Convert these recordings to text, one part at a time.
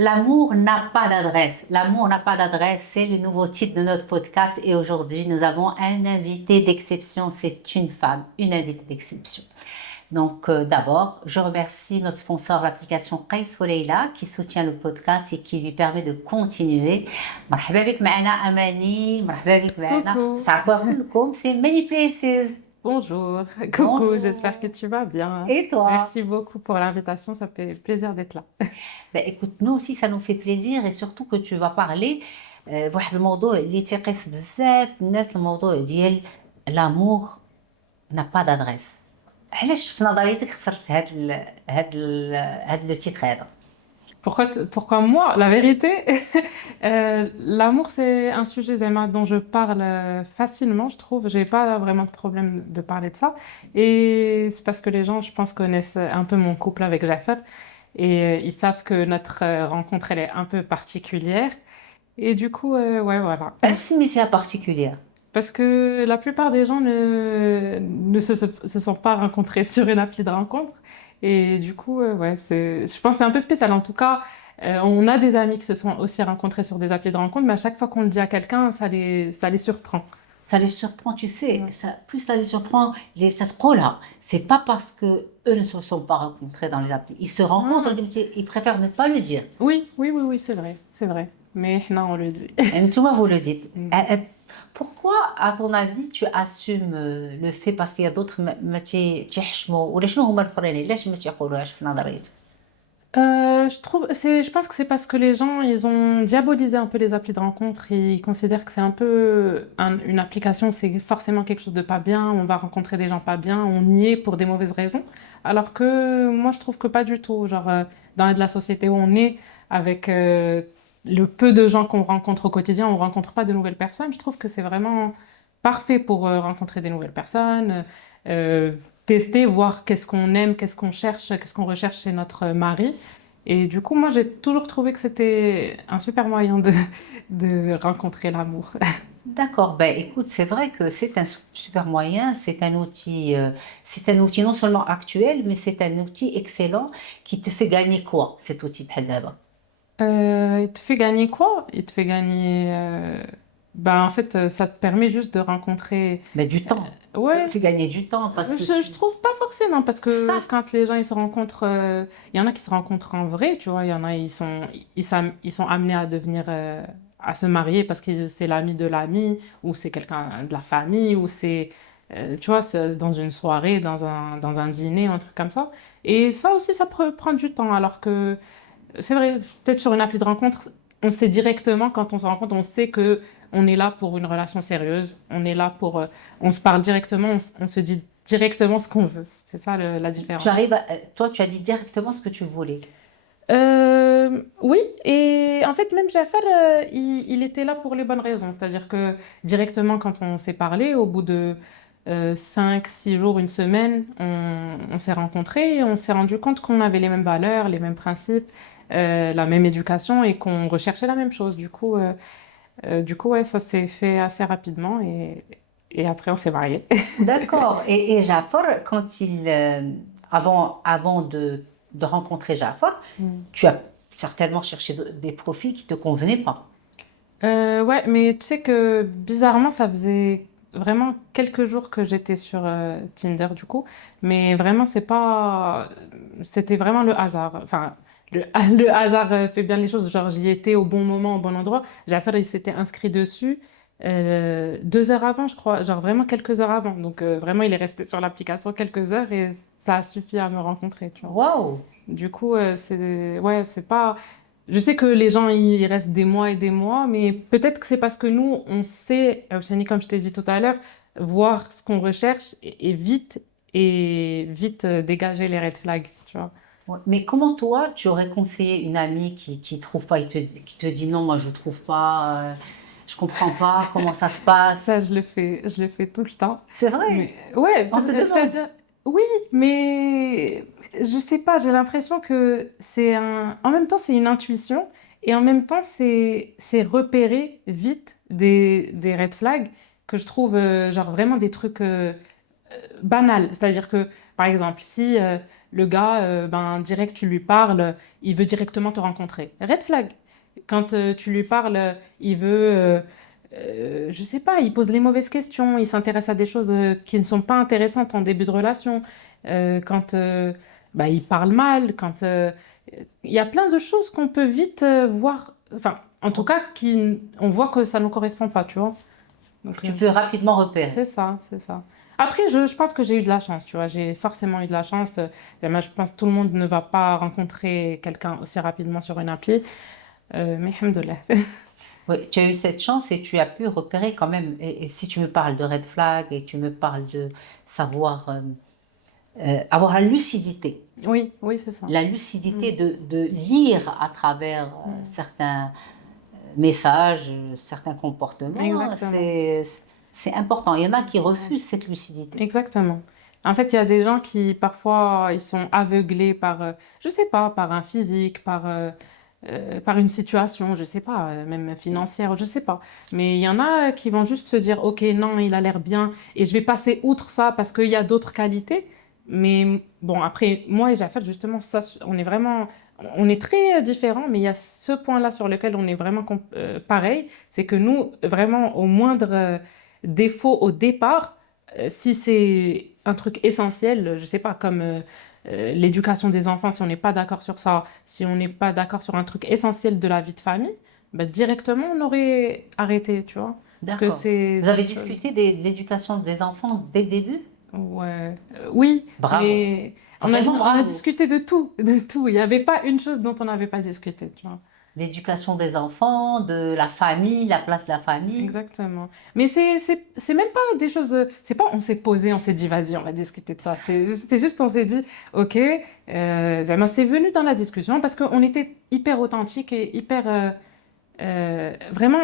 L'amour n'a pas d'adresse. L'amour n'a pas d'adresse, c'est le nouveau titre de notre podcast et aujourd'hui nous avons un invité d'exception, c'est une femme, une invitée d'exception. Donc d'abord, je remercie notre sponsor, l'application Qais Leila, qui soutient le podcast et qui lui permet de continuer. مرحبا بك معنا أماني, مرحبا بك معنا. Coucou, صعبة كلكم, c'est Many Places. bonjour, coucou, j'espère que Bonjour. tu vas bien. Et toi? Merci beaucoup pour l'invitation, ça fait plaisir d'être là. Ben, écoute, nous aussi, ça nous fait plaisir et surtout que tu vas parler بواحد الموضوع اللي تيقيس بزاف الناس الموضوع ديال l'amour n'a pas d'adresse. علاش في نظريتك اخترت هاد لو تيتر هذا؟ Pourquoi moi? La vérité, l'amour c'est un sujet Zema, dont je parle facilement, je trouve. J'ai pas vraiment de problème de parler de ça. Et c'est parce que les gens, je pense, connaissent un peu mon couple avec Jaffer. Et ils savent que notre rencontre, elle est un peu particulière. Et du coup, ouais, voilà. علاش سميتيها particulière؟ Parce que la plupart des gens ne se sont pas rencontrés sur une appli de rencontre. Et du coup, ouais, je pense que c'est un peu spécial. En tout cas, on a des amis qui se sont aussi rencontrés sur des applis de rencontre, mais à chaque fois qu'on le dit à quelqu'un, ça les surprend. Ça les surprend, tu sais, Ouais. ça, plus ça les surprend, ça se prend là. C'est pas parce que eux ne se sont pas rencontrés dans les applis. Ils se rencontrent, Ah, ils préfèrent ne pas le dire. oui, oui, oui, oui, c'est vrai, c'est vrai. Mais non, on le dit. Et tout vous le dites. Mm. Pourquoi, à ton avis, tu assumes le fait parce qu'il y a d'autres ما تيحشموا ولا شنو هما الآخرين علاش ما تيقولوهاش في نظريتك؟ Je pense que c'est parce que les gens, ils ont diabolisé un peu les applis de rencontre. Ils considèrent que c'est un peu une application, c'est forcément quelque chose de pas bien. On va rencontrer des gens pas bien, on y est pour des mauvaises raisons. Alors que moi, je trouve que pas du tout. Genre, dans la société où on est, avec le peu de gens qu'on rencontre au quotidien, on rencontre pas de nouvelles personnes. Je trouve que c'est vraiment parfait pour rencontrer des nouvelles personnes, euh, tester, voir qu'est-ce qu'on aime, qu'est-ce qu'on cherche, qu'est-ce qu'on recherche chez notre mari. Et du coup, moi, j'ai toujours trouvé que c'était un super moyen de rencontrer l'amour. D'accord, ben écoute, c'est vrai que c'est un super moyen, c'est un outil non seulement actuel, mais c'est un outil excellent qui te fait gagner quoi, cet outil بحال دابا؟ Il te fait gagner quoi? Il te fait gagner... Ben, en fait, ça te permet juste de rencontrer... Ben, du temps. Ça te Ouais, fait gagner du temps parce que je trouve pas forcément, parce que ça, quand les gens ils se rencontrent, il y en a qui se rencontrent en vrai, tu vois, il y en a ils sont amenés à devenir, à se marier parce que c'est l'ami de l'ami, ou c'est quelqu'un de la famille, ou c'est, tu vois, c'est dans une soirée, dans un dîner, un truc comme ça. Et ça aussi, ça peut prendre du temps, alors que c'est vrai, peut-être sur une appli de rencontre, on sait directement, quand on se rencontre, on sait que on est là pour une relation sérieuse, on est là pour, on se parle directement, on se dit directement ce qu'on veut. C'est ça la tu différence. arrives toi, tu as dit directement ce que tu voulais. Oui, et en fait, même Jafar, il était là pour les bonnes raisons. C'est-à-dire que directement, quand on s'est parlé, au bout de 5, 6 jours, une semaine, on s'est rencontrés et on s'est rendu compte qu'on avait les mêmes valeurs, les mêmes principes, la même éducation et qu'on recherchait la même chose. Du coup, ouais, ça s'est fait assez rapidement et après, on s'est mariés. D'accord. Et Jafar, avant de rencontrer Jafar, tu as certainement cherché des profils qui te convenaient pas. Ouais, mais tu sais que bizarrement, ça faisait vraiment quelques jours que j'étais sur Tinder du coup, mais vraiment, c'était vraiment le hasard. Enfin, le, le hasard fait bien les choses. Genre, j'y étais au bon moment, au bon endroit. Jafar, il s'était inscrit dessus 2 heures avant, je crois. Genre, vraiment quelques heures avant. Donc, vraiment, il est resté sur l'application quelques heures et ça a suffi à me rencontrer, tu vois. Waouh! Du coup, ouais, c'est pas. Je sais que les gens, ils restent des mois et des mois, mais peut-être que c'est parce que nous, on sait, Shani, comme je t'ai dit tout à l'heure, voir ce qu'on recherche et vite dégager les red flags, tu vois. Ouais. Mais comment toi, tu aurais conseillé une amie qui trouve pas, qui te dit non, moi je trouve pas, je comprends pas comment ça se Ça, passe. je le fais tout le temps. C'est vrai, Mais ouais, on te demande. c'est-à-dire, oui, mais je sais pas, j'ai l'impression que en même temps, c'est une intuition et en même temps, c'est repérer vite des red flags que je trouve, genre vraiment des trucs banals. C'est-à-dire que, par exemple, si le gars, ben, direct, tu lui parles, il veut directement te rencontrer. Red flag. Quand tu lui parles, il veut, je sais pas, il pose les mauvaises questions, il s'intéresse à des choses qui ne sont pas intéressantes en début de relation. Quand bah, il parle mal, quand il y a plein de choses qu'on peut vite voir, enfin, en tout cas, on voit que ça ne nous correspond pas, tu vois. Donc, Tu peux rapidement repérer. c'est ça, c'est ça. Après, je pense que j'ai eu de la chance, tu vois. J'ai forcément eu de la chance. Moi, je pense que tout le monde ne va pas rencontrer quelqu'un aussi rapidement sur une appli. Mais alhamdoulilah. Oui, tu as eu cette chance et tu as pu repérer quand même. Et si tu me parles de red flag et tu me parles de savoir avoir la lucidité, Oui, oui, c'est ça. la lucidité de lire à travers certains messages, certains comportements, Exactement. c'est important. Il y en a qui refusent cette lucidité. Exactement. En fait, il y a des gens qui, parfois, ils sont aveuglés par, je sais pas, par un physique, par une situation, je sais pas, même financière, je sais pas. Mais il y en a qui vont juste se dire, OK, non, il a l'air bien et je vais passer outre ça parce qu'il y a d'autres qualités. Mais bon, après, moi et Jafar, justement, ça, on est très différents, mais il y a ce point-là sur lequel on est vraiment pareil, c'est que nous, vraiment, au moindre défaut au départ, si c'est un truc essentiel, je sais pas, comme l'éducation des enfants, si on n'est pas d'accord sur ça, si on n'est pas d'accord sur un truc essentiel de la vie de famille, bah, directement on aurait arrêté, tu vois. Parce que D'accord. c'est Vous des avez choses. discuté de l'éducation des enfants dès le début? Ouais. Oui, Bravo. mais Vraiment on a bravo. discuté de tout, de tout. Il n'y avait pas une chose dont on n'avait pas discuté, tu vois. L'éducation des enfants, de la famille, la place de la famille. Exactement. Mais c'est même pas des choses. C'est pas on s'est posé, on s'est dit, vas-y, on va discuter de ça. C'est juste, on s'est dit, ok, vraiment, c'est venu dans la discussion parce qu'on était hyper authentique et hyper. Vraiment,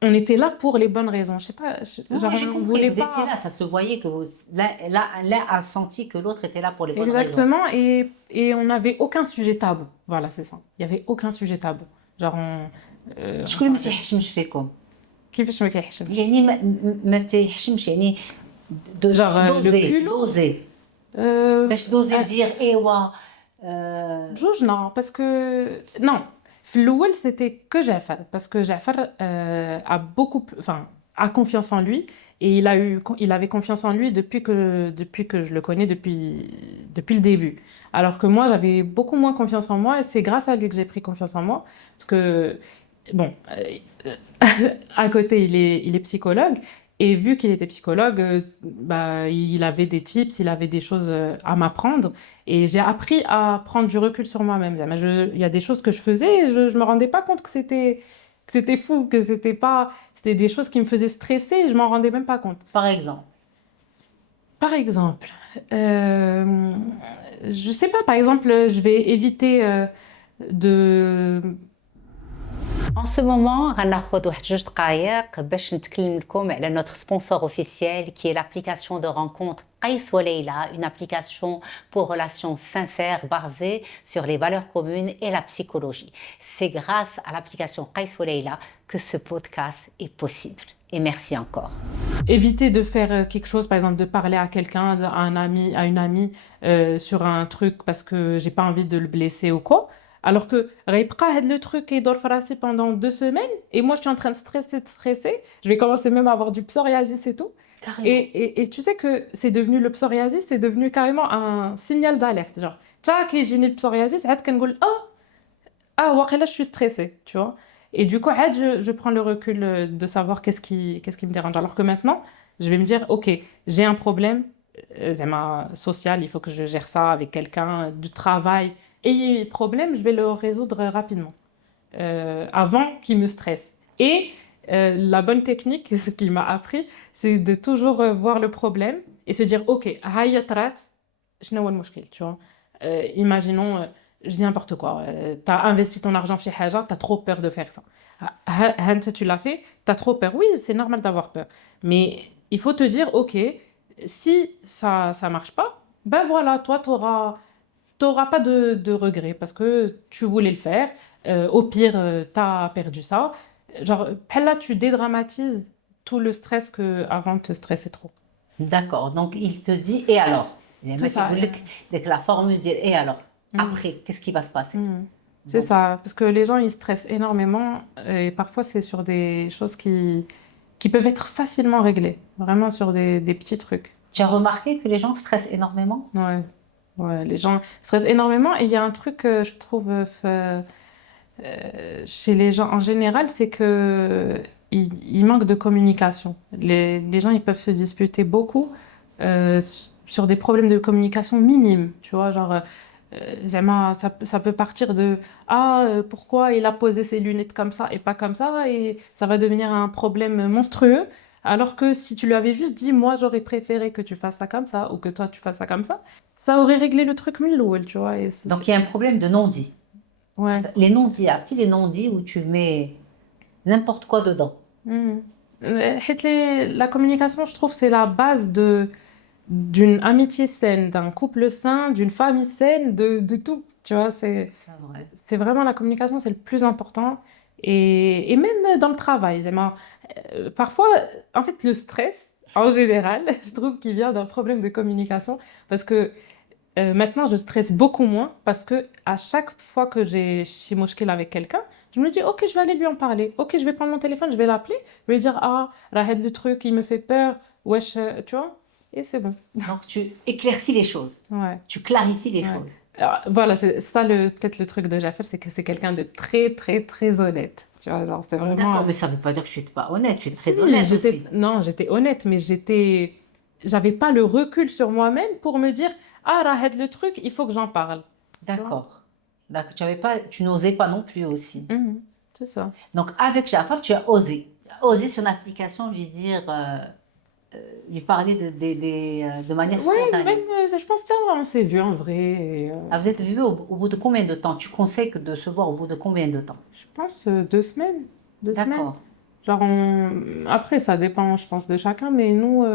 on était là pour les bonnes raisons. Je sais pas, Oui, genre, oui, j'ai on compris. voulait Vous étiez pas. là, ça se voyait que l'un a senti que l'autre était là pour les bonnes raisons. Exactement, et on n'avait aucun sujet tabou. Voilà, c'est ça. Il y avait aucun sujet tabou. Genre, on شكون ما parlait. تيحشمش فيكم كيفاش ما كيحشمش. يعني ما تيحشمش يعني Genre, le دوزي plus lourd. دوزي Euh, باش دوزي euh, dire ايوا Juge, non, parce que... Non, Flouel, c'était que Jafar, parce que Jafar a enfin, a confiance en lui, et il avait confiance en lui depuis que je le connais, depuis le début. Alors que moi, j'avais beaucoup moins confiance en moi, et c'est grâce à lui que j'ai pris confiance en moi, parce que, bon, à côté, il est psychologue, et vu qu'il était psychologue, bah, il avait des tips, il avait des choses à m'apprendre. Et j'ai appris à prendre du recul sur moi-même. Il y a des choses que je faisais et je ne me rendais pas compte que c'était fou, que c'était pas, c'était des choses qui me faisaient stresser et je m'en rendais même pas compte. par exemple. Par exemple, euh, je sais pas, par exemple, je vais éviter de... En ce moment, غناخد واحد جوج دقائق باش نتكلم لكم على notre sponsor officiel qui est l'application de rencontre Qais Leila, une application pour relations sincères basée sur les valeurs communes et la psychologie. C'est grâce à l'application Qais Leila que ce podcast est possible. Et merci encore. Éviter de faire quelque chose, par exemple, de parler à quelqu'un, à un ami, à une amie sur un truc parce que j'ai pas envie de le blesser ou quoi. Alors que غيبقى le truc il dort farasi pendant 2 semaines et moi je suis en train de stresser. Je vais commencer même à avoir du psoriasis et tout. Carrément. Et tu sais que c'est devenu le psoriasis, c'est devenu carrément un signal d'alerte. Genre, تشا كيجيني البسوريازيس عاد كنقول واقيلا je suis stressée, tu vois. Et du coup, عاد je prends le recul de savoir qu'est-ce qui me dérange. Alors que maintenant, je vais me dire, ok, j'ai un problème زعما social, il faut que je gère ça avec quelqu'un du travail. Et il y a un problème, je vais le résoudre rapidement, avant qu'il me stresse. Et la bonne technique, ce qu'il m'a appris, c'est de toujours voir le problème et se dire, ok, هيا طرات شنو هو المشكل, tu vois. Imaginons, je dis n'importe quoi, tu as investi ton argent chez Haja, tu as trop peur de faire ça. Hanta, tu l'as fait, tu as trop peur. Oui, c'est normal d'avoir peur. Mais il faut te dire, ok, si ça marche pas, ben voilà, toi, t'auras pas de regrets parce que tu voulais le faire. Au pire, tu as perdu ça. Genre, là, tu dédramatises tout le stress que avant te stressait trop. D'accord. Donc il te dit et alors? يعني C'est ما ça. تيقول لك ديك لا فورمول ديال ايه alors Mm. après qu'est-ce qui va se passer. Mm. C'est Donc ça, parce que les gens, ils stressent énormément et parfois c'est sur des choses qui peuvent être facilement réglées, vraiment sur des petits trucs. tu as remarqué que les gens stressent énormément? Ouais, ouais, les gens stressent énormément et il y a un truc que je trouve chez les gens en général, c'est que il manque de communication. Les gens, ils peuvent se disputer beaucoup sur des problèmes de communication minimes, tu vois, genre, zama, ça peut partir de ah, pourquoi il a posé ses lunettes comme ça et pas comme ça, et ça va devenir un problème monstrueux. Alors que si tu lui avais juste dit, moi j'aurais préféré que tu fasses ça comme ça, ou que toi tu fasses ça comme ça aurait réglé le truc mille tu vois. Donc il y a un problème de non-dit. Ouais. Les non-dits, عرفتي les non-dits où tu mets n'importe quoi dedans. Mhm. La communication, je trouve, c'est la base d'une amitié saine, d'un couple sain, d'une famille saine, de tout. Tu vois, C'est vrai. c'est vraiment la communication, c'est le plus important. Et même dans le travail, parfois, en fait, le stress, en général, je trouve qu'il vient d'un problème de communication parce que maintenant, je stresse beaucoup moins parce que à chaque fois que j'ai chimoshkil avec quelqu'un, je me dis, ok, je vais aller lui en parler. Ok, je vais prendre mon téléphone, je vais l'appeler. Je vais lui dire, ah, Rahed, le truc, il me fait peur. Wesh, tu vois? Et c'est bon. Donc tu éclaircis les choses, Ouais, tu clarifies les ouais. choses. Alors, voilà, c'est ça peut-être le truc de Jaffer, c'est que c'est quelqu'un de très, très, très honnête. Tu vois, genre, c'est D'accord, vraiment. mais ça ne veut pas dire que tu n'es pas honnête, tu es Si, très honnête aussi. non, j'étais honnête, mais j'avais pas le recul sur moi-même pour me dire, ah, Rahed, le truc, il faut que j'en parle. Tu vois? D'accord. D'accord, tu n'osais pas non plus aussi. Mhm, c'est ça. Donc avec Jafar, tu as osé. Osé sur l'application lui dire, lui parler de manière Ouais, même, spontanée. je pense que on s'est vu en vrai. Ah, vous êtes vus au bout de combien de temps? Tu conseilles de se voir au bout de combien de temps? Je pense 2 semaines. 2 semaines. D'accord. Genre, après, ça dépend, je pense, de chacun, mais nous,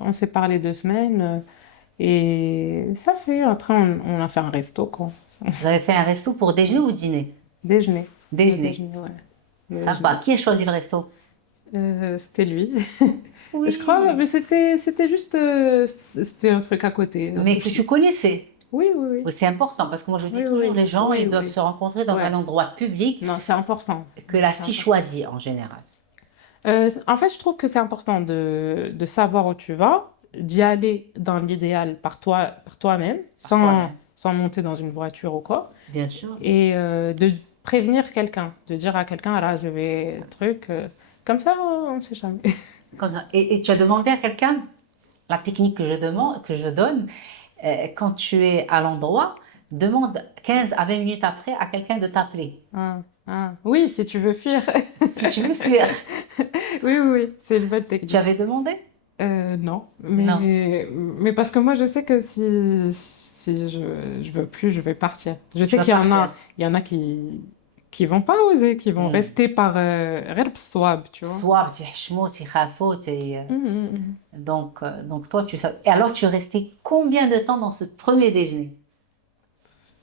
on s'est parlé 2 semaines et ça fait. Après, on a fait un resto, quoi. Vous avez fait un resto pour déjeuner ou dîner? Déjeuner. Le Déjeuner. déjeuner, ouais. Le Sympa. Qui a choisi le resto? C'était lui. Je crois, Oui. mais c'était juste. C'était un truc à côté. Mais que tu connaissais. Oui, oui, oui. Oui, c'est important parce que moi je dis Oui, toujours oui, les gens, oui, ils doivent oui. se rencontrer dans Ouais. un endroit public Non, c'est important. que la C'est fille important. choisit en général. En fait, je trouve que c'est important de savoir où tu vas, d'y aller dans l'idéal par toi-même, Par toi-même. sans monter dans une voiture ou quoi, Bien sûr. et de prévenir quelqu'un, de dire à quelqu'un, ah là, je vais, truc, comme ça, on ne sait jamais. Comme ça. Et tu as demandé à quelqu'un, la technique que je donne, quand tu es à l'endroit, demande 15 à 20 minutes après à quelqu'un de t'appeler. Ah, ah. Oui, si tu veux fuir. Si tu veux fuir. Oui, oui, oui, c'est une bonne Tu technique. avais demandé? Non, Non. mais parce que moi, je sais que si je veux plus, je vais partir. Je sais vas qu'il partir. il y en a qui vont pas oser, qui vont rester par غير بالصواب, tu vois. Soit تحشموا تخافوا Mhm. donc toi tu sais. Et alors tu es resté combien de temps dans ce premier déjeuner?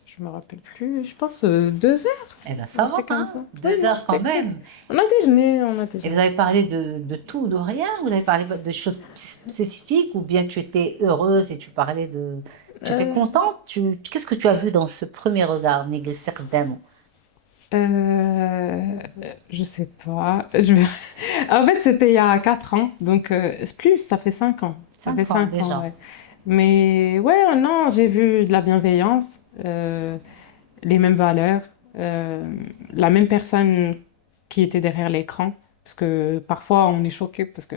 Je me rappelle plus, je pense 2 heures, Eh bien ça un va, truc comme hein? ça. 2 heures C'était quand cool. même. On a déjeuné, on a Et déjeuné. vous avez parlé de tout, de rien? Vous avez parlé de choses spécifiques ou bien tu étais heureuse et tu parlais de... Tu étais Euh, contente? Qu'est-ce que tu as vu dans ce premier regard? Néglissir damo. euh, je sais pas. En fait, c'était il y a 4 ans, donc c'est plus, ça fait 5 ans. Ça fait 5 ans 5 ans, déjà. ouais. Mais ouais, non, j'ai vu de la bienveillance, euh, les mêmes valeurs, euh, la même personne qui était derrière l'écran. Parce que parfois on est choqué parce que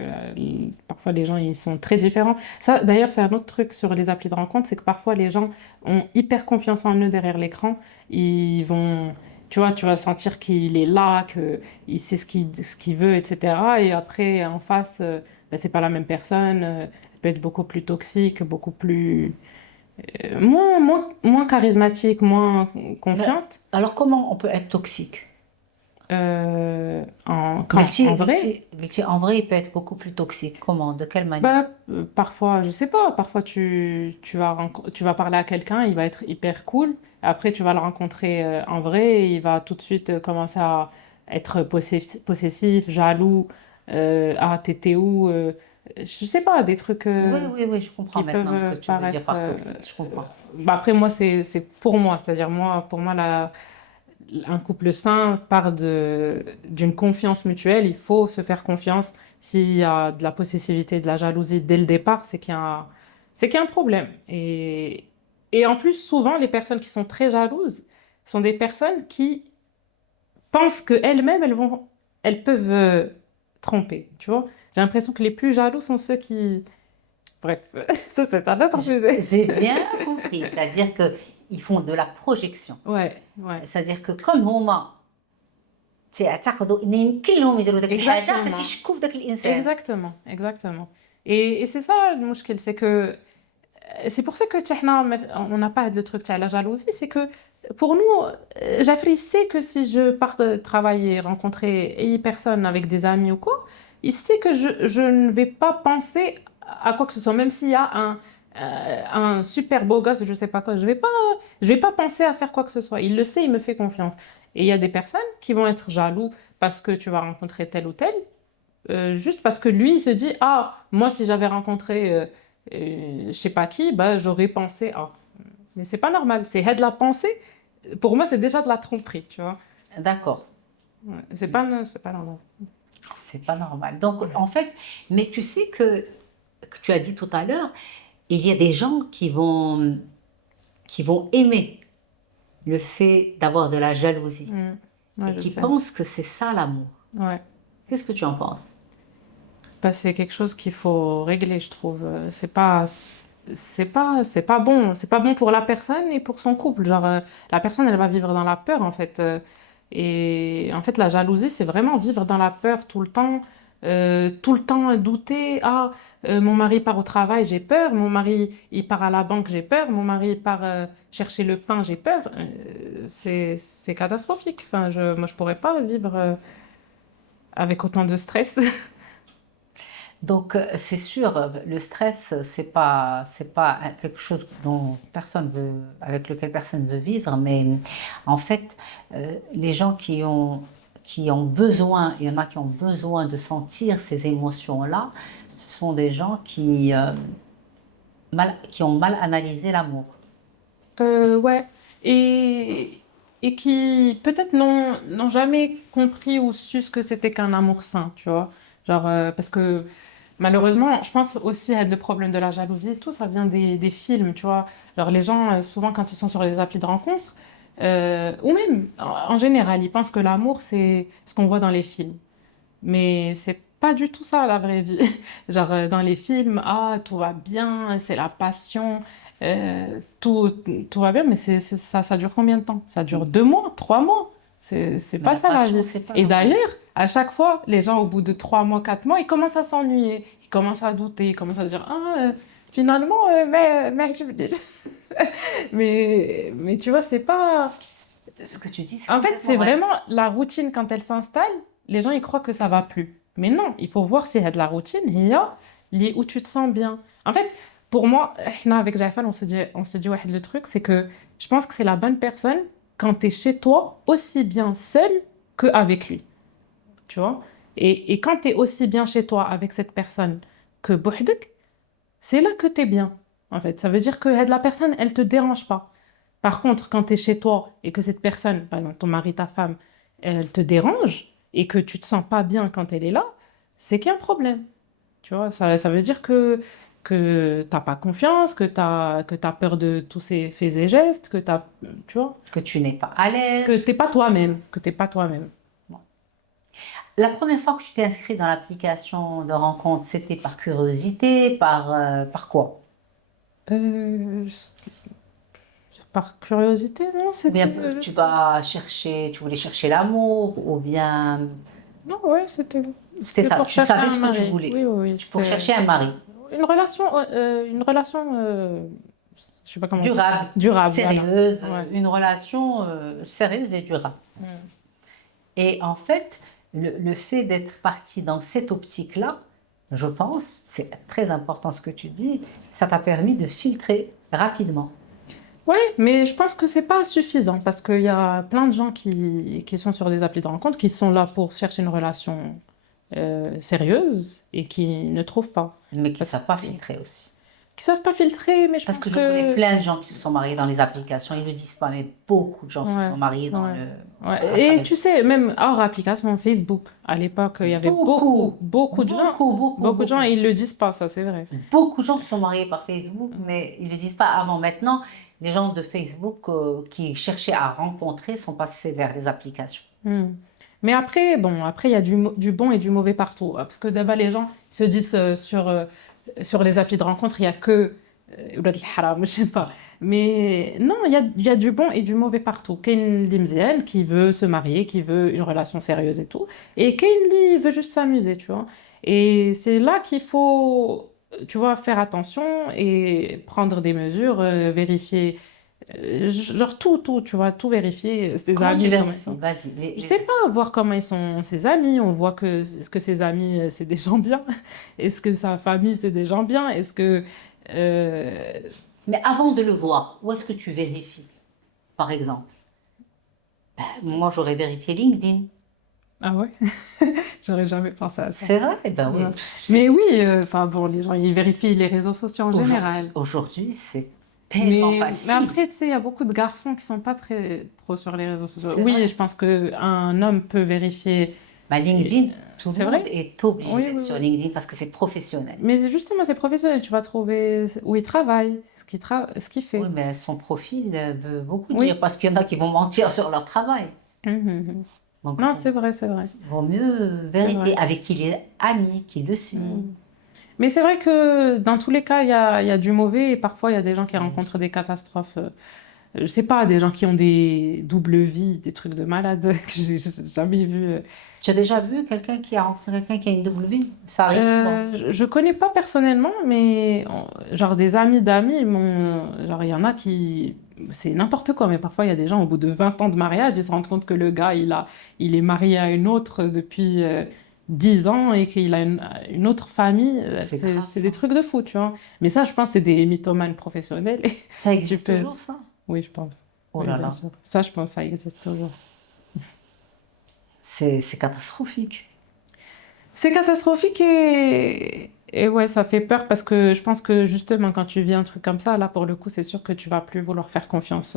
parfois les gens ils sont très différents. Ça d'ailleurs c'est un autre truc sur les applis de rencontre, c'est que parfois les gens ont hyper confiance en eux derrière l'écran. Ils vont, tu vas sentir qu'il est là, qu'il sait ce qu'il veut, etc. Et après en face, ben, c'est pas la même personne. Elle peut être beaucoup plus toxique, beaucoup plus moins charismatique, moins Mais confiante. alors comment on peut être toxique? En vrai, قلتي en vrai, il peut être beaucoup plus toxique. Comment? De quelle manière? bah, parfois, je sais pas, parfois tu vas parler à quelqu'un, il va être hyper cool. Après, tu vas le rencontrer en vrai et il va tout de suite commencer à être possessif, jaloux. Ah, t'étais où? je sais pas, des trucs Oui, je comprends qui peuvent maintenant ce que tu veux dire paraître. par toxique. Je comprends. Bah après, moi, c'est pour moi, c'est-à-dire pour moi, un couple sain part d'une confiance mutuelle. Il faut se faire confiance. S'il y a de la possessivité, de la jalousie dès le départ, c'est qu'il y a un problème. Et en plus, souvent, les personnes qui sont très jalouses sont des personnes qui pensent qu'elles-mêmes, elles peuvent tromper, tu vois. J'ai l'impression que les plus jaloux sont ceux qui... Bref, ça c'est un autre sujet. J'ai bien compris. C'est-à-dire qu'ils font de la projection. Ouais, ouais. C'est-à-dire que comme هما تعتقدوا ان يمكن لهم يديروا داك الحاجه Exactement. فتيشكوا في داك الانسان. Exactement, exactement. Et c'est ça le mouchkil, c'est que c'est pour ça que on n'a pas de truc à la jalousie, c'est que pour nous, Jeffrey sait que si je pars de travailler, rencontrer une personne avec des amis ou quoi, il sait que je ne vais pas penser à quoi que ce soit, même s'il y a un super beau gosse, je sais pas quoi, je vais pas penser à faire quoi que ce soit. Il le sait, il me fait confiance. Et il y a des personnes qui vont être jaloux parce que tu vas rencontrer tel ou tel, juste parce que lui, il se dit, ah, moi, si j'avais rencontré je sais pas qui, bah, j'aurais pensé à. Mais c'est pas normal, c'est de la pensée. Pour moi, c'est déjà de la tromperie, tu vois. D'accord. Ouais, c'est pas normal. C'est pas normal. Donc, en fait, mais tu sais que tu as dit tout à l'heure, il y a des gens qui vont aimer le fait d'avoir de la jalousie Ouais, et je qui sais. pensent que c'est ça l'amour. Ouais. Qu'est-ce que tu en penses? Bah, c'est quelque chose qu'il faut régler, je trouve. C'est pas bon. C'est pas bon pour la personne et pour son couple. Genre, la personne, elle va vivre dans la peur, en fait. Et en fait, la jalousie, c'est vraiment vivre dans la peur tout le temps douter. Ah, mon mari part au travail, j'ai peur. Mon mari, il part à la banque, j'ai peur. Mon mari part chercher le pain, j'ai peur. C'est catastrophique. Enfin, moi, je pourrais pas vivre avec autant de stress. Donc, c'est sûr, le stress, c'est pas quelque chose dont personne veut, avec lequel personne veut vivre, mais en fait, les gens qui ont besoin, il y en a qui ont besoin de sentir ces émotions-là, ce sont des gens qui ont mal analysé l'amour. Ouais. Et, et qui peut-être n'ont jamais compris ou su ce que c'était qu'un amour sain, tu vois. Genre, parce que malheureusement, je pense aussi à le problème de la jalousie et tout, ça vient des films, tu vois. Genre, les gens, souvent, quand ils sont sur les applis de rencontres, ou même en général, ils pensent que l'amour, c'est ce qu'on voit dans les films. Mais c'est pas du tout ça la vraie vie. Genre dans les films, ah, tout va bien, c'est la passion, tout, tout va bien, mais ça dure combien de temps? Ça dure 2 mois, 3 mois. C'est Mais pas la ça la passion, vie. c'est pas Et normal. d'ailleurs, à chaque fois, les gens, au bout de 3 mois, 4 mois, ils commencent à s'ennuyer, ils commencent à douter, ils commencent à dire, ah, finalement, mais, mais tu vois, c'est pas. Ce que tu dis, c'est En fait, complètement c'est vrai. vraiment la routine quand elle s'installe, les gens ils croient que ça va plus. Mais non, il faut voir s'il y a de la routine, il y a où tu te sens bien. En fait, pour moi, là, avec Jaffal, on se dit ouais, le truc, c'est que je pense que c'est la bonne personne quand tu es chez toi aussi bien seul qu'avec lui. Tu vois? Et quand tu es aussi bien chez toi avec cette personne que بوحدك, c'est là que tu es bien. En fait, ça veut dire que la personne, elle te dérange pas. Par contre, quand tu es chez toi et que cette personne, par exemple ton mari, ta femme, elle te dérange et que tu te sens pas bien quand elle est là, c'est qu'il y a un problème. Tu vois, ça veut dire que t'as pas confiance, que t'as peur de tous ces faits et gestes, tu vois, Que tu n'es pas à l'aise. que t'es pas toi-même, que t'es pas toi-même. Bon. La première fois que tu t'es inscrit dans l'application de rencontre, c'était par curiosité, par quoi? Euh, Par curiosité, non, Ou bien c'était juste... tu voulais chercher l'amour, ou bien Non, ouais, c'était c'était ça, pour tu chercher savais un ce que tu mari. voulais, Oui, oui, oui, pour c'était chercher un mari une relation, je sais pas comment dire, durable, durable, voilà. sérieuse, Ouais. une relation sérieuse et durable. Mm. Et en fait, le fait d'être parti dans cette optique-là, je pense, c'est très important ce que tu dis, ça t'a permis de filtrer rapidement. Ouais, mais je pense que c'est pas suffisant parce qu'il y a plein de gens qui sont sur des applis de rencontre qui sont là pour chercher une relation sérieuses et qui ne trouvent pas. Mais qui ne Parce savent pas filtrer aussi. qu'ils savent pas filtrer, mais je Parce pense que je connais que... plein de gens qui se sont mariés dans les applications, ils ne le disent pas, mais beaucoup de gens se Ouais, sont mariés dans ouais, à ouais. Et travers. tu sais, même hors application Facebook, à l'époque, il y avait Beaucoup, beaucoup de gens, beaucoup, beaucoup de gens, beaucoup. et ils le disent pas, ça c'est vrai. Beaucoup de gens se sont mariés par Facebook, mais ils ne le disent pas avant. Maintenant, les gens de Facebook qui cherchaient à rencontrer sont passés vers les applications. Hmm. Mais après, bon, après, il y a du bon et du mauvais partout. Parce que d'abord, les gens se disent sur les applis de rencontre, il y a que ولاد الحرام, je sais pas. Mais non, il y a du bon et du mauvais partout. Kain Limzienne qui veut se marier, qui veut une relation sérieuse et tout. Et Kain Li veut juste s'amuser, tu vois. Et c'est là qu'il faut, tu vois, faire attention et prendre des mesures, vérifier. Genre tout, tu vois, tout vérifier. Ses Comment tu amis, comment ils vérifies? sont. Vas-y. Je sais pas, voir comment ils sont ses amis. On voit que est-ce que ses amis c'est des gens bien? Est-ce que sa famille c'est des gens bien? Est-ce que euh, Mais avant de le voir, où est-ce que tu vérifies, par exemple? Moi, j'aurais vérifié LinkedIn. ah ouais? J'aurais jamais pensé à ça. C'est vrai? Ben oui. Ouais. Mais oui, enfin bon, les gens ils vérifient les réseaux sociaux en général. Aujourd'hui, c'est tellement Mais facile. après, tu sais, il y a beaucoup de garçons qui sont pas trop sur les réseaux sociaux. C'est Oui, vrai. je pense qu'un homme peut vérifier. Bah, LinkedIn, tout le C'est monde vrai? est obligé Oui, d'être oui, sur oui. LinkedIn parce que c'est professionnel. Mais justement, c'est professionnel. Tu vas trouver où il travaille, ce qu'il Oui, fait. mais son profil veut beaucoup dire Oui. parce qu'il y en a qui vont mentir sur leur travail. Mhm. Donc, Non, il c'est vrai, c'est vrai. vaut mieux C'est vérifier vrai. avec qui il est ami, qui le suit. Mhm. Mais c'est vrai que dans tous les cas, il y a du mauvais et parfois il y a des gens qui Oui. rencontrent des catastrophes. Je sais pas, des gens qui ont des doubles vies, des trucs de malades que j'ai jamais vu. Tu as déjà vu quelqu'un qui a rencontré quelqu'un qui a une double vie? Ça arrive souvent. Je connais pas personnellement, mais genre des amis d'amis, genre il y en a qui, c'est n'importe quoi, mais parfois il y a des gens au bout de 20 ans de mariage, ils se rendent compte que le gars, il est marié à une autre depuis 10 ans et qu'il a une autre famille. C'est grave, C'est ça. des trucs de fou, tu vois. Mais ça, je pense, c'est des mythomanes professionnels. Ça Tu existe peux... toujours, ça? Oui, je pense. Oh Oui, là bien là, sûr. Ça, je pense, ça existe toujours. c'est catastrophique. C'est catastrophique et ouais, ça fait peur parce que je pense que justement, quand tu vis un truc comme ça, là, pour le coup, c'est sûr que tu vas plus vouloir faire confiance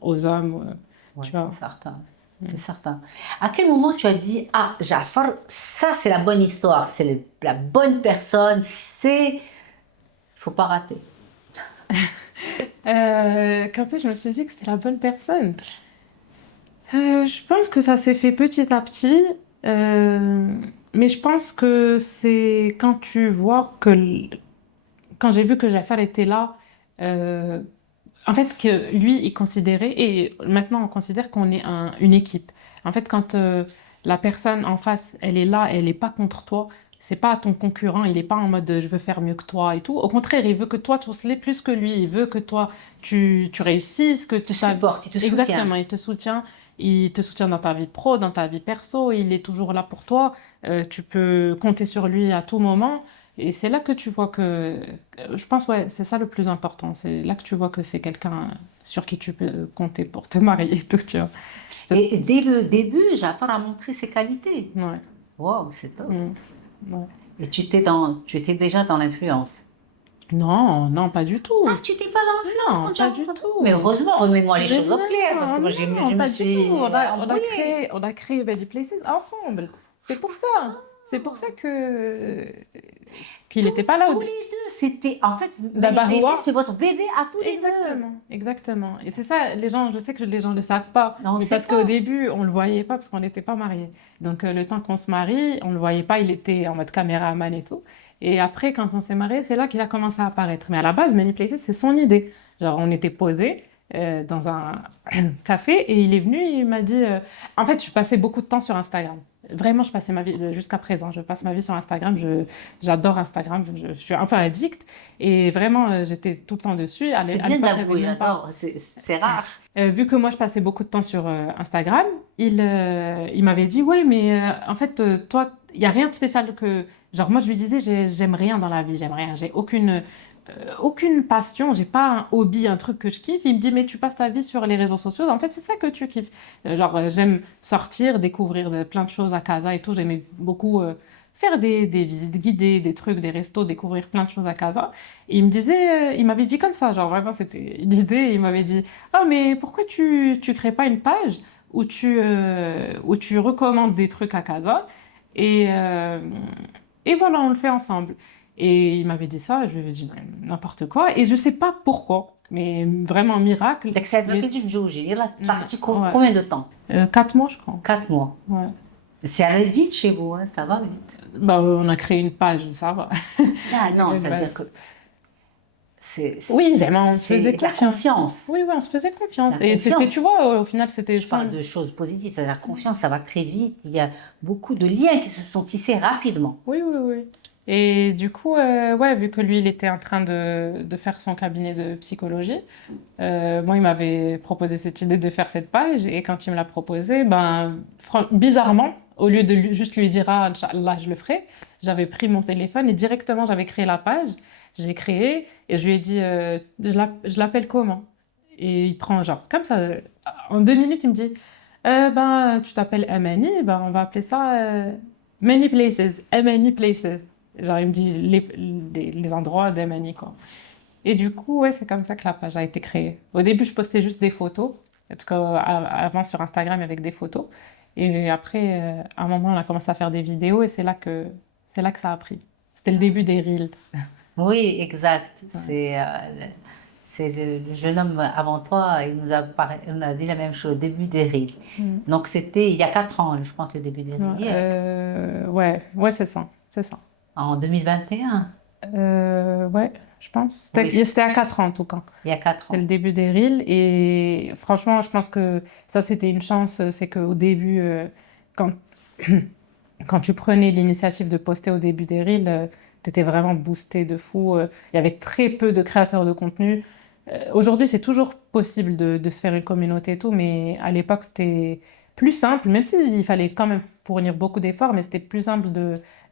aux hommes, Oui, tu c'est vois. certain. C'est certain. À quel moment tu as dit, ah, Jafar, ça c'est la bonne histoire, c'est la bonne personne, c'est... Faut pas rater. Quand je me suis dit que c'était la bonne personne. Je pense que ça s'est fait petit à petit, euh, mais je pense que c'est quand tu vois que... Quand j'ai vu que Jafar était là, euh, en fait, que lui, il considérait, et maintenant on considère qu'on est une équipe. En fait, quand la personne en face, elle est là, elle n'est pas contre toi, c'est pas ton concurrent, il n'est pas en mode je veux faire mieux que toi et tout. Au contraire, il veut que toi, tu l'aies plus que lui, il veut que toi, tu réussisses, que Il te tu supporte, il te soutient. Exactement, il te soutient dans ta vie pro, dans ta vie perso, il est toujours là pour toi, tu peux compter sur lui à tout moment. Et c'est là que tu vois que, je pense, ouais, c'est ça le plus important. C'est là que tu vois que c'est quelqu'un sur qui tu peux compter pour te marier et tout, tu vois. Et dès le début, Jafar a montré ses qualités. Ouais. Wow, c'est top. Mm. Ouais. Et tu étais déjà dans l'influence. Non, non, pas du tout. Ah, tu n'étais pas dans l'influence Non, quand tu pas as du rencontré. tout. Mais heureusement, remets-moi les Mais choses au clair, parce que moi, non, je me pas du suis tout. embrouillée. On a créé Veggie Places ensemble. C'est pour ça. C'est pour ça que qu'il n'était pas là au Tous début. les deux, c'était... En fait, D'abord, Manipulated, c'est votre bébé à tous les deux. exactement, exactement. Et c'est ça, les gens, je sais que les gens ne le savent pas, Non, on mais sait parce qu'au pas. début, on le voyait pas parce qu'on n'était pas mariés. Donc, le temps qu'on se marie, on le voyait pas, il était en mode caméraman et tout. Et après, quand on s'est mariés, c'est là qu'il a commencé à apparaître. Mais à la base, Many Places, c'est son idée. Genre, on était posés dans un café et il est venu, il m'a dit... En fait, je passais beaucoup de temps sur Instagram. Vraiment, je passais ma vie, jusqu'à présent, je passe ma vie sur Instagram. J'adore Instagram, je suis un peu addict. Et vraiment, j'étais tout le temps dessus. C'est À bien l'époque, j'avais d'avouer, même pas. j'adore. C'est rare. Vu que moi, je passais beaucoup de temps sur Instagram, il m'avait dit, ouais, mais en fait, toi, il n'y a rien de spécial que... Genre, moi, je lui disais, j'aime rien dans la vie, j'aime rien. J'ai aucune aucune passion, j'ai pas un hobby, un truc que je kiffe. Il me dit, mais tu passes ta vie sur les réseaux sociaux, en fait, c'est ça que tu kiffes. J'aime sortir, découvrir plein de choses à Casa et tout. J'aimais beaucoup faire des visites guidées, des trucs, des restos, découvrir plein de choses à Casa. Et il m'avait dit comme ça, genre vraiment, c'était une idée. Il m'avait dit, ah, mais pourquoi tu crées pas une page où tu recommandes des trucs à Casa et, euh, et voilà, on le fait ensemble. Et il m'avait dit ça, je lui ai dit n'importe quoi. Et je sais pas pourquoi, mais vraiment miracle. داك الساعات ما Mais, كنتش بجوجي يلا طلعتي ouais. combien de temps 4 mois, je crois. 4 mois. Ouais. C'est allé vite chez vous, hein, ça va vite. Bah, on a créé une page, ça va. Là, non, Ouais, c'est-à-dire que c'est Oui, vraiment, on se c'est faisait la confiance. confiance. Oui, oui, on se faisait confiance. La Et c'était, confiance. tu vois, au final, c'était Je parle de choses positives, c'est-à-dire la confiance, ça va très vite. Il y a beaucoup de liens qui se sont tissés rapidement. Oui, oui, oui. Et du coup, ouais, vu que lui, il était en train de faire son cabinet de psychologie, bon, il m'avait proposé cette idée de faire cette page. Et quand il me l'a proposé, ben, bizarrement, au lieu de juste lui dire, ah, Inch'Allah, je le ferai, j'avais pris mon téléphone et directement, j'avais créé la page. Je l'ai créée et je lui ai dit, je l'appelle comment? Et il prend, genre, comme ça, en 2 minutes, il me dit, ben, tu t'appelles Amani, ben, on va appeler ça Many Places, Amani Places. Genre, il me dit les endroits d'Amani, quoi. Et du coup, ouais, c'est comme ça que la page a été créée. Au début, je postais juste des photos, parce qu'avant, sur Instagram, il y avait que des photos. Et après, à un moment, on a commencé à faire des vidéos et c'est là que ça a pris. C'était le début des Reels. Oui, exact. Ouais. C'est le jeune homme avant toi, il nous a dit la même chose, début des Reels. Mm. Donc c'était il y a 4 ans, je pense, le début des Reels, Ouais, ouais, c'est ça, c'est ça. en 2021. Ouais, je pense. Oui, C'était à 4 ans, en tout cas. il y a 4 C'est le ans. début des Reels. Et franchement, je pense que ça, c'était une chance. C'est qu'au début, quand, quand tu prenais l'initiative de poster au début des Reels, tu étais vraiment boosté de fou. Il y avait très peu de créateurs de contenu. Aujourd'hui, c'est toujours possible de se faire une communauté et tout, mais à l'époque, c'était plus simple, même s'il fallait quand même fournir beaucoup d'efforts, mais c'était plus simple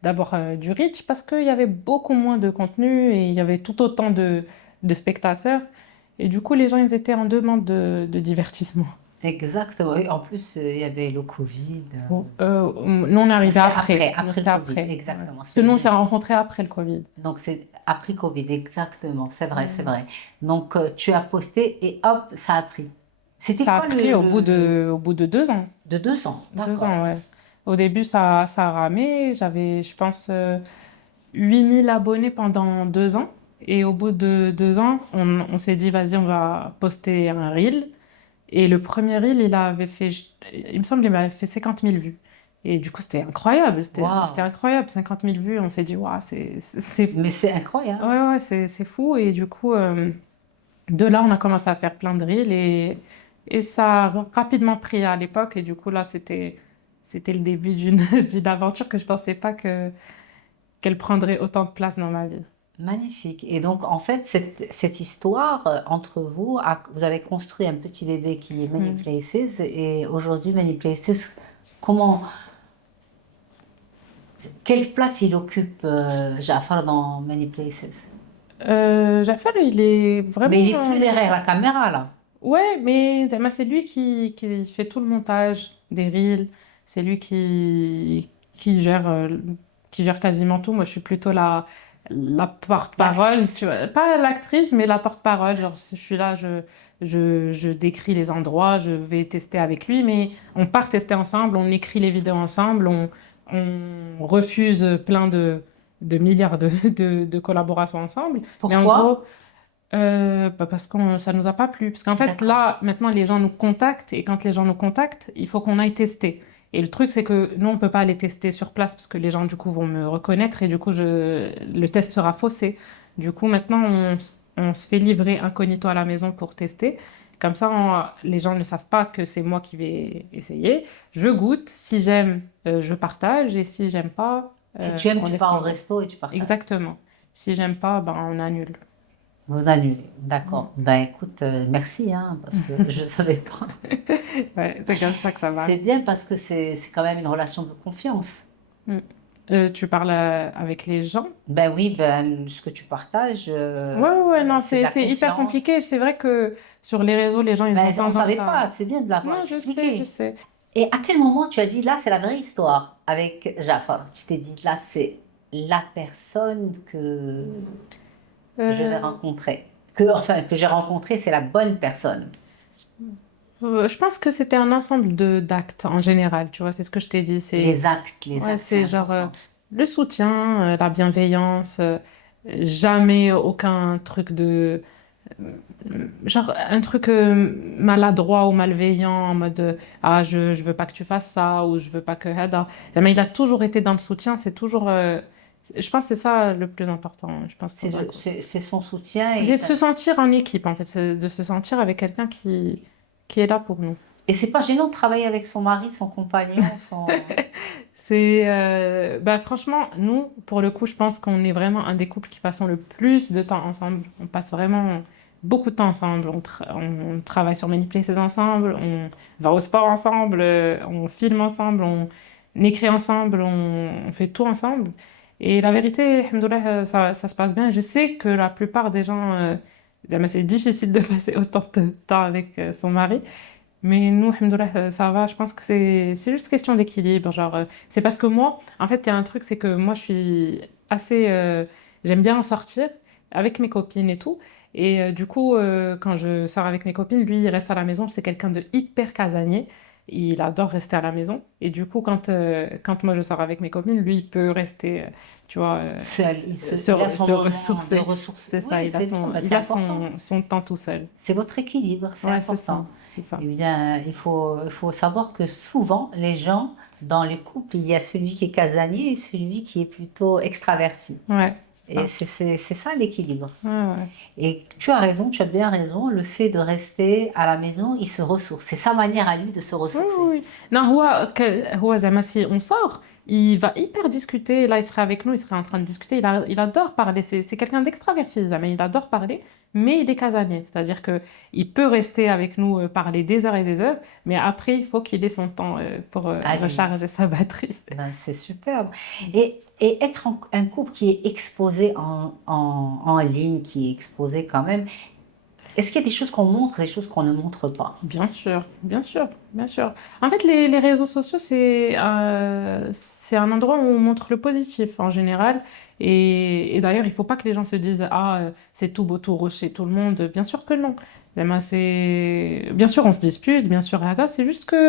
d'avoir du reach parce qu'il y avait beaucoup moins de contenu et il y avait tout autant de spectateurs. Et du coup, les gens, ils étaient en demande de divertissement. Exactement. Et en plus, il y avait le Covid. Nous, on est arrivé C'était après. On après était le Covid, après. Ouais. exactement. Parce que nous, on s'est rencontrés après le Covid. Donc c'est après Covid, exactement. C'est vrai, c'est Mm. vrai. Donc tu as posté et hop, ça a pris. C'était Ça a quoi pris au bout de 2 ans. de 2 ans, 2 ans, d'accord. ouais. Au début, ça a ramé. J'avais, je pense, 8000 abonnés pendant 2 ans. Et au bout de 2 ans, on s'est dit, vas-y, on va poster un reel. Et le premier reel, il me semble, il m'avait fait 50 000 vues. Et du coup, c'était incroyable. C'était Waouh. incroyable, 50 000 vues. On s'est dit, waouh, Mais c'est incroyable. ouais, ouais, c'est fou. Et du coup, de là, on a commencé à faire plein de reels. Et ça a rapidement pris à l'époque. Et du coup, là, c'était le début d'une aventure que je pensais pas qu'elle prendrait autant de place dans ma vie. Magnifique. Et donc, en fait, cette histoire entre vous, vous avez construit un petit bébé qui est Many Mm. Places. Et aujourd'hui, Many Places, comment, quelle place il occupe, Jafar, dans Many Places? Jafar, il est vraiment. Mais il est plus derrière la caméra, là. Ouais, mais Zama, c'est lui qui fait tout le montage des reels. C'est lui qui gère quasiment tout. Moi, je suis plutôt la porte-parole, tu vois. Pas l'actrice, mais la porte-parole. Genre, si je suis là, je décris les endroits, je vais tester avec lui, mais on part tester ensemble, on écrit les vidéos ensemble, on refuse plein de milliards de collaborations ensemble. Mais en Pourquoi? gros, bah parce que ça nous a pas plu. Parce qu'en fait, D'accord. là, maintenant, les gens nous contactent et quand les gens nous contactent, il faut qu'on aille tester. Et le truc, c'est que nous, on peut pas aller tester sur place parce que les gens, du coup, vont me reconnaître et du coup, le test sera faussé. Du coup, maintenant, on se fait livrer incognito à la maison pour tester. Comme ça, les gens ne savent pas que c'est moi qui vais essayer. Je goûte. Si j'aime, je partage. Et si j'aime pas, Si tu aimes, on tu laisse pars au tomber. resto et tu partages. Exactement. Si j'aime pas, ben, on annule. Vous annulez. D'accord. Ben écoute, merci, hein, parce que je ne savais pas. Ouais, c'est comme ça que ça C'est marche. bien parce que c'est quand même une relation de confiance. Mm. Tu parles avec les gens? Ben oui, ben, ce que tu partages, Ouais, non, c'est de la c'est hyper confiance. compliqué. C'est vrai que sur les réseaux, les gens, ils Ben, ont on ne tendance savait à... pas, c'est bien de l'avoir Non, je expliqué. sais. Et à quel moment tu as dit, là, c'est la vraie histoire avec Jafar? Tu t'es dit, là, c'est la personne que je vais Euh, rencontrer. Enfin, que j'ai rencontrée, c'est la bonne personne. je pense que c'était un ensemble d'actes en général, tu vois, c'est ce que je t'ai dit. Les Ouais, actes, c'est c'est genre important. le soutien, la bienveillance, jamais aucun truc de... Genre un truc maladroit ou malveillant en mode ah, je veux pas que tu fasses ça ou je veux pas que... Hada. Mais il a toujours été dans le soutien, c'est toujours... je pense que c'est ça le plus important, je pense, dans un couple. C'est son soutien. C'est de se sentir en équipe, en fait, c'est de se sentir avec quelqu'un qui est là pour nous. Et c'est pas gênant de travailler avec son mari, son compagnon, son... Bah franchement, nous, pour le coup, je pense qu'on est vraiment un des couples qui passons le plus de temps ensemble. On passe vraiment beaucoup de temps ensemble. On travaille sur Many Places ensemble, on va au sport ensemble, on filme ensemble, on écrit ensemble, on fait tout ensemble. Et la vérité, alhamdoulilah, ça se passe bien. Je sais que la plupart des gens, c'est difficile de passer autant de temps avec son mari. Mais nous, alhamdoulilah, ça va. Je pense que c'est juste question d'équilibre. Genre, c'est parce que moi, en fait, il y a un truc, c'est que moi, je suis assez. J'aime bien sortir avec mes copines et tout. Et du coup, quand je sors avec mes copines, lui, il reste à la maison. C'est quelqu'un de hyper casanier. Il adore rester à la maison. Et du coup, quand moi je sors avec mes copines, lui, il peut rester, tu vois, Seul. Il a son se moment de ressourcer. ressources. C'est ça, Oui, c'est bien, ben, c'est il a important. son temps tout seul. C'est votre équilibre, c'est Ouais, c'est ça. important. C'est ça. Eh bien, il faut savoir que souvent, les gens, dans les couples, il y a celui qui est casanier et celui qui est plutôt extraverti. Ouais. Et c'est ça l'équilibre. Ouais, ouais. Et tu as raison, tu as bien raison, le fait de rester à la maison, il se ressource. C'est sa manière à lui de se Oui, oui, ressourcer. oui. Non, هو زعما si on sort, il va hyper discuter. Là, il serait avec nous, il serait en train de discuter. Il adore parler. C'est quelqu'un d'extraverti, mais il adore parler, mais il est casanier. C'est-à-dire que il peut rester avec nous, parler des heures et des heures, mais après, il faut qu'il ait son temps pour À lui. recharger sa batterie. Ben, c'est superbe. Et être un couple qui est exposé en ligne, qui est exposé quand même, est-ce qu'il y a des choses qu'on montre, des choses qu'on ne montre pas? Bien sûr, bien sûr, bien sûr. En fait, les réseaux sociaux, c'est un endroit où on montre le positif en général. Et d'ailleurs, il faut pas que les gens se disent, ah, c'est tout beau, tout rose chez tout le monde. Bien sûr que non. Bien sûr, on se dispute, bien sûr, Ada, c'est juste que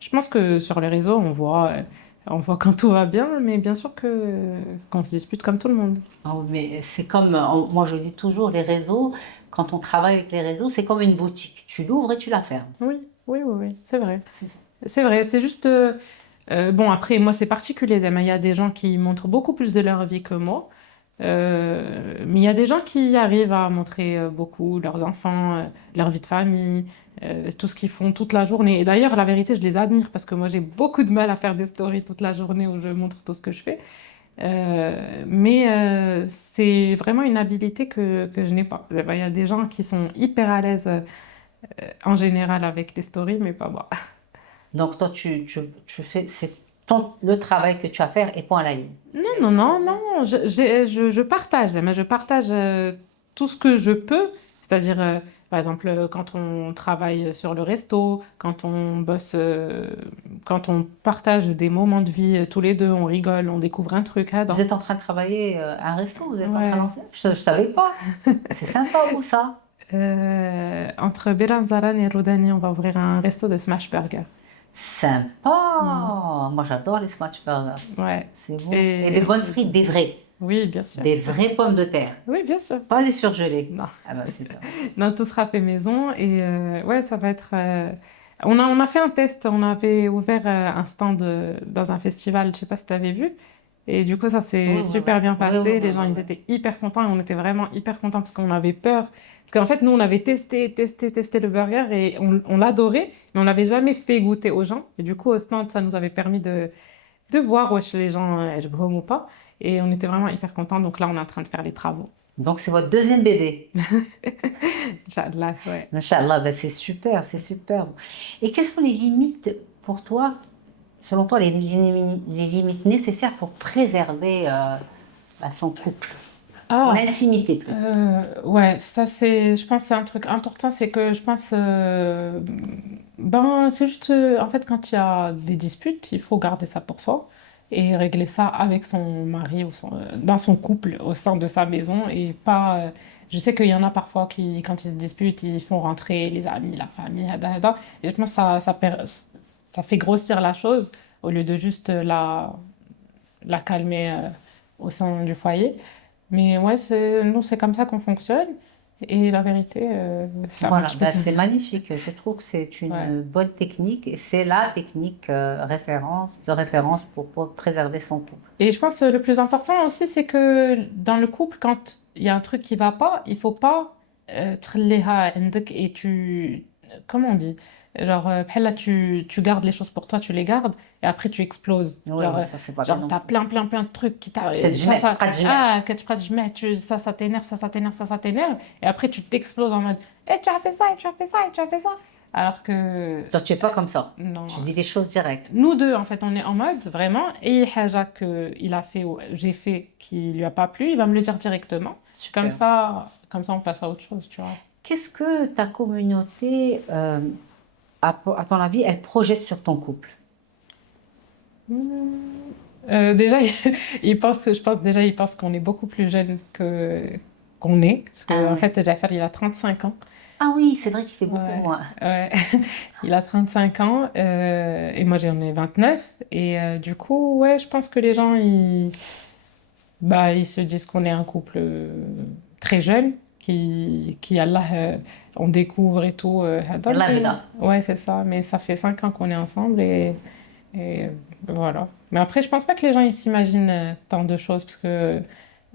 je pense que sur les réseaux, on voit quand tout va bien, mais bien sûr qu'on se dispute comme tout le monde. Oh, mais c'est comme, moi je dis toujours, les réseaux, quand on travaille avec les réseaux, c'est comme une boutique. Tu l'ouvres et tu la fermes. Oui, oui, oui, oui, c'est vrai. C'est ça. C'est vrai, c'est juste... bon, après, moi, c'est particulier, Zema. Il y a des gens qui montrent beaucoup plus de leur vie que moi. Mais il y a des gens qui arrivent à montrer beaucoup leurs enfants, leur vie de famille, tout ce qu'ils font toute la journée. Et d'ailleurs, la vérité, je les admire parce que moi, j'ai beaucoup de mal à faire des stories toute la journée où je montre tout ce que je fais. Mais c'est vraiment une habilité que je n'ai pas. Il y a des gens qui sont hyper à l'aise en général avec les stories, mais pas moi. Donc toi, tu fais, c'est le travail que tu as à faire et point à la ligne. Non, non, non, non, je partage, mais je partage tout ce que je peux, c'est-à-dire, par exemple, quand on travaille sur le resto, quand on bosse, quand on partage des moments de vie tous les deux, on rigole, on découvre un truc, Vous dans... êtes en train de travailler à un resto, vous êtes en train de Ouais. lancer? Je ne savais pas. C'est sympa, où ça? Entre Belanzaran et Rodani, on va ouvrir un resto de smash burger. Mm. Sympa. Moi, j'adore les smash burgers. Ouais. C'est bon. Et des bonnes frites, des vraies. Oui, bien sûr. Des vraies pommes de terre. Oui, bien sûr. Pas les surgelées. Non. Ah bah c'est bien. Non, tout sera fait maison et ouais, ça va être. On a fait un test, on avait ouvert un stand dans un festival, je sais pas si tu avais vu. Et du coup, ça Oui, s'est oui, oui. super bien Oui, oui, passé. oui, Les gens, oui, ils oui. étaient hyper contents et on était vraiment hyper contents parce qu'on avait peur. Parce qu'en fait, nous, on avait testé le burger et on l'adorait, mais on l'avait jamais fait goûter aux gens. Et du coup, au stand, ça nous avait permis de voir wesh, les gens, je ou pas. Et on était vraiment hyper contents. Donc là, on est en train de faire les travaux. Donc c'est votre deuxième bébé. Inch'Allah, ouais. Inch'Allah, ben c'est super, c'est superbe. Et quelles sont les limites pour toi selon toi, les limites nécessaires pour préserver son couple, son Ah, intimité plutôt. ouais, ça c'est, je pense que c'est un truc important, c'est que je pense, ben c'est juste, en fait quand il y a des disputes, il faut garder ça pour soi et régler ça avec son mari ou dans son couple, au sein de sa maison et pas, je sais qu'il y en a parfois qui, quand ils se disputent, ils font rentrer les amis, la famille, hada, hada. Et je pense que ça fait grossir la chose au lieu de juste la calmer, au sein du foyer. Mais ouais, nous, c'est comme ça qu'on fonctionne. Et la vérité, ça Voilà, marche ben, plutôt c'est bien. magnifique. Je trouve que c'est Ouais. une bonne technique et c'est la technique de référence pour préserver son couple. Et je pense que le plus important aussi, c'est que dans le couple, quand il y a un truc qui va pas, il faut pas تخليها عندك et comment on dit? Genre, بحال tu gardes les choses pour toi, tu les gardes, et après tu exploses. Oui, Genre, ouais, ça c'est pas bien non t'as plus. plein de trucs qui تتجمع تبقى تجمع. كتبقى تجمع, ça t'énerve, ça t'énerve, ça t'énerve, et après tu t'exploses en mode, eh, tu as fait ça, et tu as fait ça, et tu as fait ça. Alors que, Toi, tu es pas comme ça. non. Tu dis des choses directes. Nous deux, en fait, on est en mode vraiment, et haja que il a fait ou j'ai fait qui lui a pas plu, il va me le dire directement. Super. Comme ça, on passe à autre chose, tu vois. Qu'est-ce que ta communauté, à ton avis, elle projette sur ton couple? Hmm. Déjà, je pense déjà, il pense qu'on est beaucoup plus jeune que qu'on est, parce que Ah en oui. fait, Jafar, il a 35 ans. Ah oui, c'est vrai qu'il fait beaucoup Ouais, moins. ouais. Il a 35 ans, et moi j'en ai 29. Et du coup, ouais, je pense que les gens, ils se disent qu'on est un couple très jeune, Allah, on découvre et tout. Hada, يلا mais- بدا. ouais, c'est ça, mais ça fait 5 ans qu'on est ensemble et voilà. Mais après, je pense pas que les gens ils s'imaginent tant de choses parce que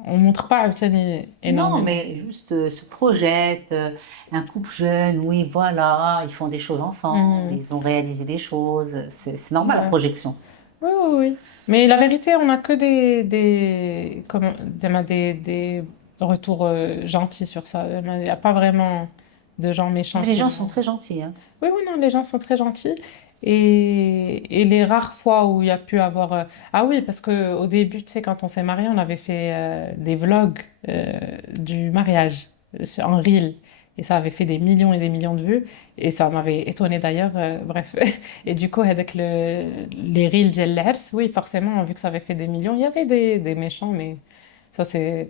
on montre pas Alchani Non, énormément. mais juste se projette, un couple jeune, oui, voilà, ils font des choses ensemble, Mhm. ils ont réalisé des choses, c'est normal la Ouais. projection. Oui, oui, oui. Mais la vérité, on a que des retours gentils sur ça. Il n'y a pas vraiment de gens méchants Mais les qui gens vont. sont très gentils, hein. Oui, oui, non, les gens sont très gentils. Et les rares fois où il y a pu avoir... Ah oui, parce qu'au début, tu sais, quand on s'est mariés, on avait fait des vlogs du mariage en reel. Et ça avait fait des millions et des millions de vues. Et ça m'avait étonné d'ailleurs, bref. Et du coup, avec les reels de l'Ers, oui, forcément, vu que ça avait fait des millions, il y avait des méchants, mais ça, Ça, c'est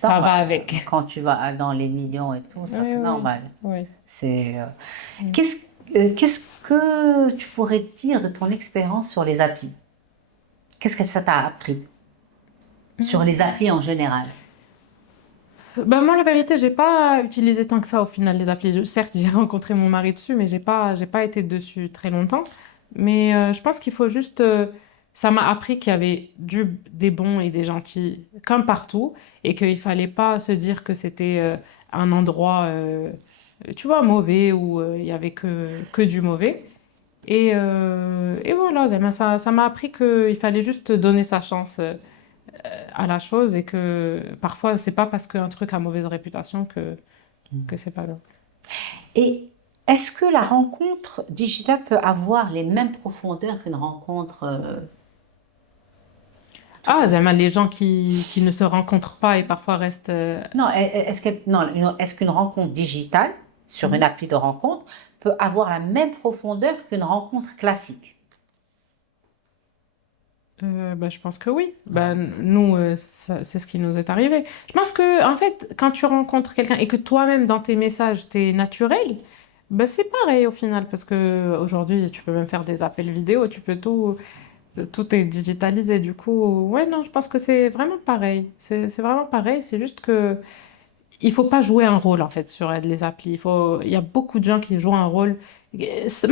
ça va normal. avec. Quand tu vas dans les millions et tout, ça, Oui, c'est oui, normal. oui. C'est, Mm. qu'est-ce que tu pourrais dire de ton expérience sur les applis? Qu'est-ce que ça t'a appris sur les applis en général? Bah moi, la vérité, j'ai pas utilisé tant que ça au final les applis. Certes, j'ai rencontré mon mari dessus, mais j'ai pas été dessus très longtemps. Mais je pense qu'il faut juste. Ça m'a appris qu'il y avait des bons et des gentils comme partout, et qu'il fallait pas se dire que c'était un endroit, tu vois, mauvais où il y avait que du mauvais. Et voilà, ça m'a appris qu'il fallait juste donner sa chance. À la chose et que parfois c'est pas parce qu'un truc a mauvaise réputation que c'est pas grave. Et est-ce que la rencontre digitale peut avoir les mêmes profondeurs qu'une rencontre tout Ah, court? Zama, les gens qui ne se rencontrent pas et parfois restent. Non, est-ce qu'une rencontre digitale sur une Mhm. appli de rencontre peut avoir la même profondeur qu'une rencontre classique? Bah, je pense que oui. Bah, nous, c'est ce qui nous est arrivé. Je pense que, en fait, quand tu rencontres quelqu'un et que toi-même, dans tes messages, t'es naturel, bah, c'est pareil au final. Parce que aujourd'hui, tu peux même faire des appels vidéo, tu peux tout est digitalisé. Du coup, ouais, non, je pense que c'est vraiment pareil. C'est vraiment pareil. C'est juste que il faut pas jouer un rôle en fait sur les applis. Il y a beaucoup de gens qui jouent un rôle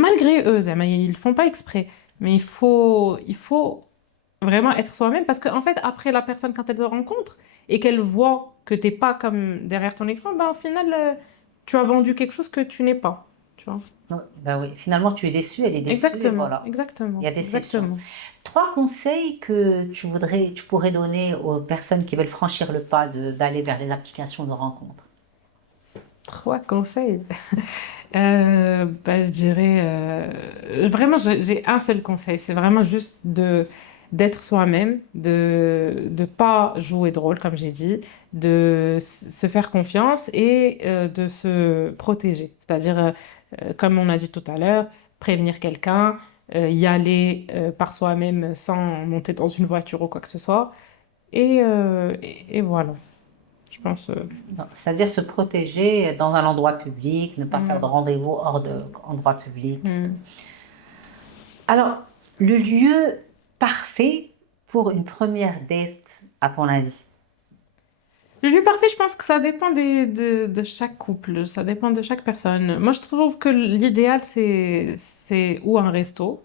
malgré eux, zama, ils le font pas exprès. Mais il faut vraiment être soi-même parce qu'en fait, après la personne quand elle te rencontre et qu'elle voit que t'es pas comme derrière ton écran, ben au final, tu as vendu quelque chose que tu n'es pas. Tu vois? Non, ben oui, finalement tu es déçu, elle est déçue et Exactement, voilà, il y exactement, a déception. exactement. Trois conseils que tu pourrais donner aux personnes qui veulent franchir le pas d'aller vers les applications de rencontre. Trois conseils. Je dirais vraiment j'ai un seul conseil, c'est vraiment juste de d'être soi-même, de pas jouer de rôle comme j'ai dit, de se faire confiance et de se protéger. C'est-à-dire comme on a dit tout à l'heure, prévenir quelqu'un, y aller par soi-même sans monter dans une voiture ou quoi que ce soit et voilà. Je pense. Non, c'est-à-dire se protéger dans un endroit public, ne pas faire de Mm, rendez-vous hors de endroit public. mm. Alors, le lieu parfait pour une première date, à ton avis? Le lieu parfait, je pense que ça dépend de chaque couple, ça dépend de chaque personne. Moi, je trouve que l'idéal, c'est ou un resto,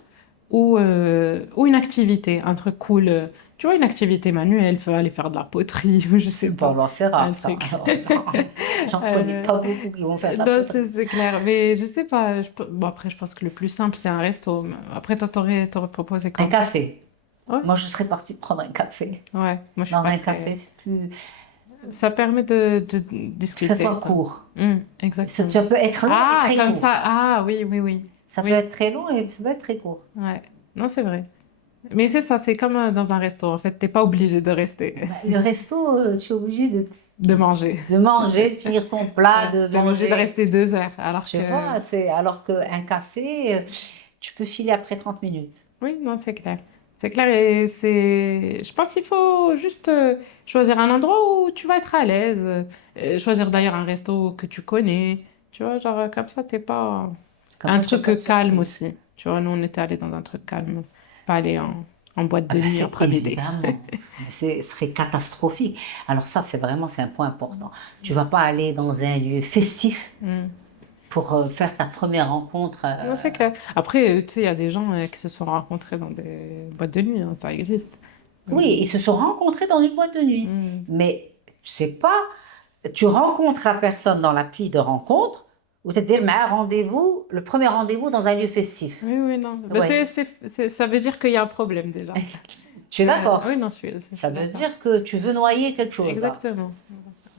ou une activité, un truc cool. Tu vois, une activité manuelle, faut aller faire de la poterie, ou je sais Bon, pas, alors c'est un rare ça. truc. Alors là, j'en connais Euh, pas beaucoup qui vont faire de la non, poterie. c'est clair, mais je sais pas. Bon, après, je pense que le plus simple, c'est un resto. Mais après, toi, t'aurais proposé Un quoi? café. Ouais, Moi, je serais partie prendre un café. ouais, moi, je suis Dans pas un très. café, c'est plus... Ça permet de que ça soit discuter, quoi. court. Exactement. Ça peut être long et Ah, très comme court. ça. Ah, oui, oui, oui. Ça peut Oui, être très long et ça peut être très court. ouais. Non, c'est vrai. Mais c'est ça, c'est comme dans un resto. En fait, t'es pas obligé de rester, Bah, le resto, tu es obligé de manger. de manger, de finir ton plat, Ouais, de t'es obligé de manger. rester 2 heures. Alors Tu que. vois, c'est alors qu'un café, tu peux filer après 30 minutes. Oui, non, c'est clair. C'est clair et c'est. Je pense qu'il faut juste choisir un endroit où tu vas être à l'aise. Choisir d'ailleurs un resto que tu connais. Tu vois, genre comme ça, t'es pas. Comme Un ça, tu n'as truc pas de calme surprise. aussi. Tu vois, nous, on était allés dans un truc calme. Pas aller en boîte Ah de ben, nuit en c'est premier date. évidemment, mais ce serait catastrophique. Alors ça, c'est un point important. Tu vas pas aller dans un lieu festif Hmm. pour faire ta première rencontre. Non, c'est clair. Après, tu sais, il y a des gens qui se sont rencontrés dans des boîtes de nuit, hein, ça existe. Oui, Hmm. ils se sont rencontrés dans une boîte de nuit, Hmm. mais c'est pas. Tu rencontres la personne dans l'appli de rencontre, ou c'est-à-dire mais un rendez-vous, le premier rendez-vous dans un lieu festif. Oui, oui, non. Ben, Oui, ça veut dire qu'il y a un problème déjà. tu es d'accord. Oui, non, je Ça suis veut d'accord. dire que tu veux noyer quelque chose là. Exactement.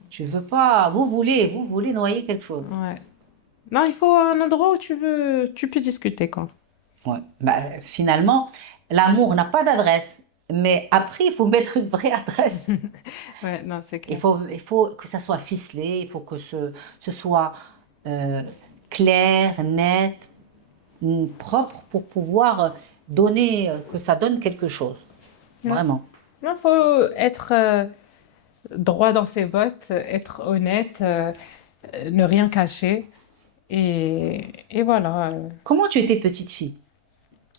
Tu veux pas. Vous voulez noyer quelque chose. Ouais. Non, il faut un endroit où tu peux discuter, quoi. Ouais. Bah, finalement, l'amour n'a pas d'adresse, mais après, il faut mettre une vraie adresse. Ouais, non, c'est Il clair. faut, il faut que ça soit ficelé, il faut que ce soit euh, clair, net, propre pour pouvoir donner, que ça donne quelque chose. Ouais. Vraiment. Non, faut être droit dans ses bottes, être honnête, ne rien cacher. Et voilà. Comment tu étais petite fille?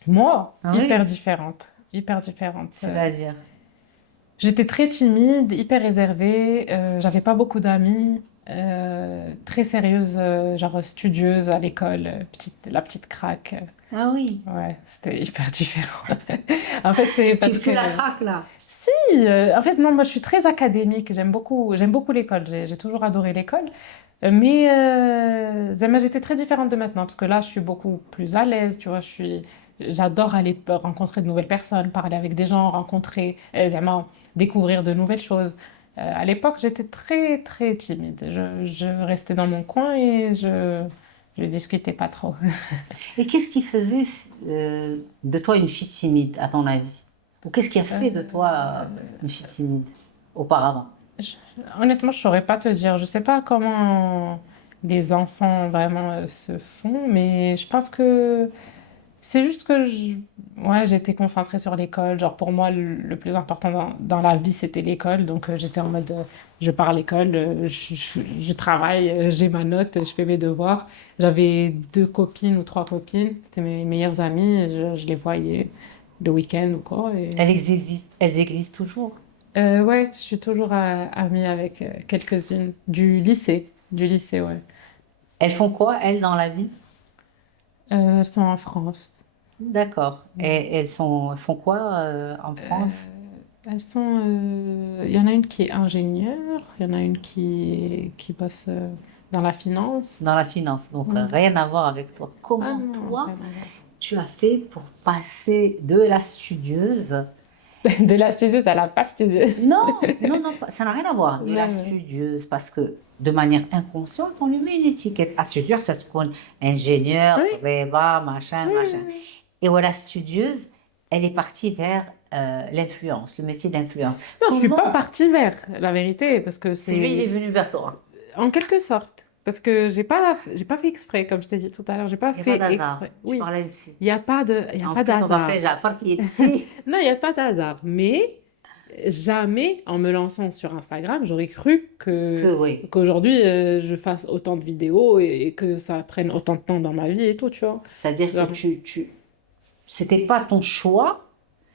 Moi, Ah hyper oui, différente. Hyper différente. c'est-à-dire. J'étais très timide, hyper réservée, j'avais pas beaucoup d'amis, très sérieuse, genre studieuse à l'école, la petite craque. Ah oui. Ouais, c'était hyper différent. En fait, c'est Tu parce es que plus la craque là. si, en fait non, moi je suis très académique, j'aime beaucoup l'école, j'ai toujours adoré l'école. Mais Zema, j'étais très différente de maintenant parce que là, je suis beaucoup plus à l'aise, tu vois. J'adore aller rencontrer de nouvelles personnes, parler avec des gens, rencontrer, Zema, découvrir de nouvelles choses. À l'époque, j'étais très, très timide. Je restais dans mon coin et je discutais pas trop. Et qu'est-ce qui faisait de toi une fille timide, à ton avis? Ou qu'est-ce qui a fait de toi une fille timide auparavant? Je- Honnêtement, je saurais pas te dire. Je sais pas comment les enfants vraiment se font, mais je pense que c'est juste que ouais, j'étais concentrée sur l'école. Genre pour moi, le plus important dans la vie, c'était l'école. Donc j'étais en mode, je pars à l'école, je travaille, j'ai ma note, je fais mes devoirs. J'avais 2 copines ou 3 copines, c'était mes meilleures amies. Je les voyais le week-end ou quoi. Elles existent toujours. Ouais, je suis toujours amie avec quelques-unes du lycée. Du lycée, ouais. Elles font quoi, elles, dans la vie? Elles sont en France. D'accord. Et elles font quoi en Euh, France? Il y en a une qui est ingénieure, il y en a une qui bosse dans la finance. Dans la finance. Donc, Mm. rien à voir avec toi. Ah Comment non, toi, rien à voir. tu as fait pour passer de la studieuse De la studieuse à la pas studieuse. Non, non, non, ça n'a rien à voir. De Ouais, la ouais. studieuse, parce que de manière inconsciente, on lui met une étiquette. Ah, studieuse, ça se connaît. Ingénieur, Oui, réba, machin, oui, machin. oui, oui. Et voilà, studieuse, elle est partie vers l'influence, le métier d'influence. Non, je suis pas Comment? partie vers la vérité, parce que C'est lui, il est c'est venu vers toi. en quelque sorte. Parce que j'ai pas fait exprès, comme je t'ai dit tout à l'heure, j'ai pas Il n'y a pas fait d'hasard. exprès. Tu Oui, parlais aussi. il y a En pas plus, on va appeler d'hasard. Jafar qui est psy. Non, il y a pas d'hasard. Mais jamais, en me lançant sur Instagram, j'aurais cru Que oui. qu'aujourd'hui, je fasse autant de vidéos et que ça prenne autant de temps dans ma vie et tout, tu vois. C'est-à-dire que Genre, c'était pas ton choix,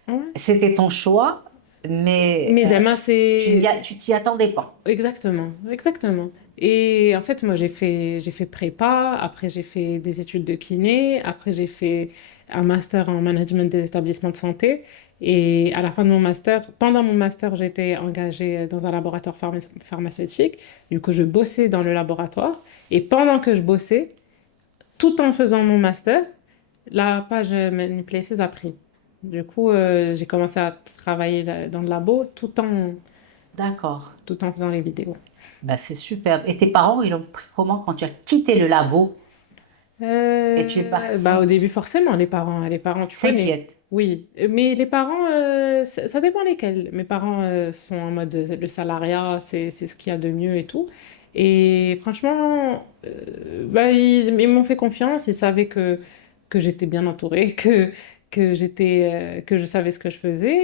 ouais. c'était ton choix, mais Mais Zema, c'est... tu t'y attendais pas. Exactement, exactement. Et en fait, moi, j'ai fait prépa, après j'ai fait des études de kiné, après j'ai fait un master en management des établissements de santé. Et à la fin de mon master, pendant mon master, j'étais engagée dans un laboratoire pharmaceutique. Du coup, je bossais dans le laboratoire. Et pendant que je bossais, tout en faisant mon master, la page Many Places a pris. Du coup, j'ai commencé à travailler dans le labo D'accord. tout en faisant les vidéos. Bah, c'est superbe. Et tes parents, ils ont pris comment quand tu as quitté le labo et tu es Bah, au partie? début, forcément, les parents, tu connais. S'inquiète. Oui, mais les parents, ça dépend lesquels. Mes parents sont en mode le salariat, c'est ce qu'il y a de mieux et tout. Et franchement, bah, ils m'ont fait confiance, ils savaient que j'étais bien entourée, que je savais ce que je faisais.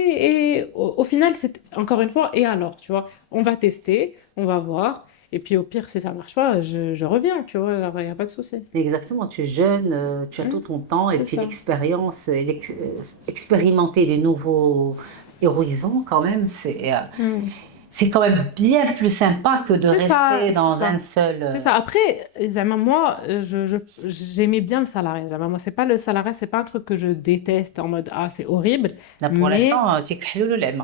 Et au final, c'est encore une fois, et alors, tu vois, on va tester, on va voir. Et puis au pire, si ça marche pas, je reviens, tu vois, alors il n'y a pas de souci. Exactement, tu es jeune, tu as tout Hmm, ton temps et c'est puis ça. l'expérience, expérimenter des nouveaux horizons quand même, Hmm. c'est quand même bien plus sympa que de C'est ça, rester c'est dans un ça. seul... C'est ça. Après, Zama, moi, j'aimais bien le salarié. Zama, moi, c'est pas le salariat, c'est pas un truc que je déteste en mode ah, c'est horrible. Là, pour Mais l'instant, tu es le lait.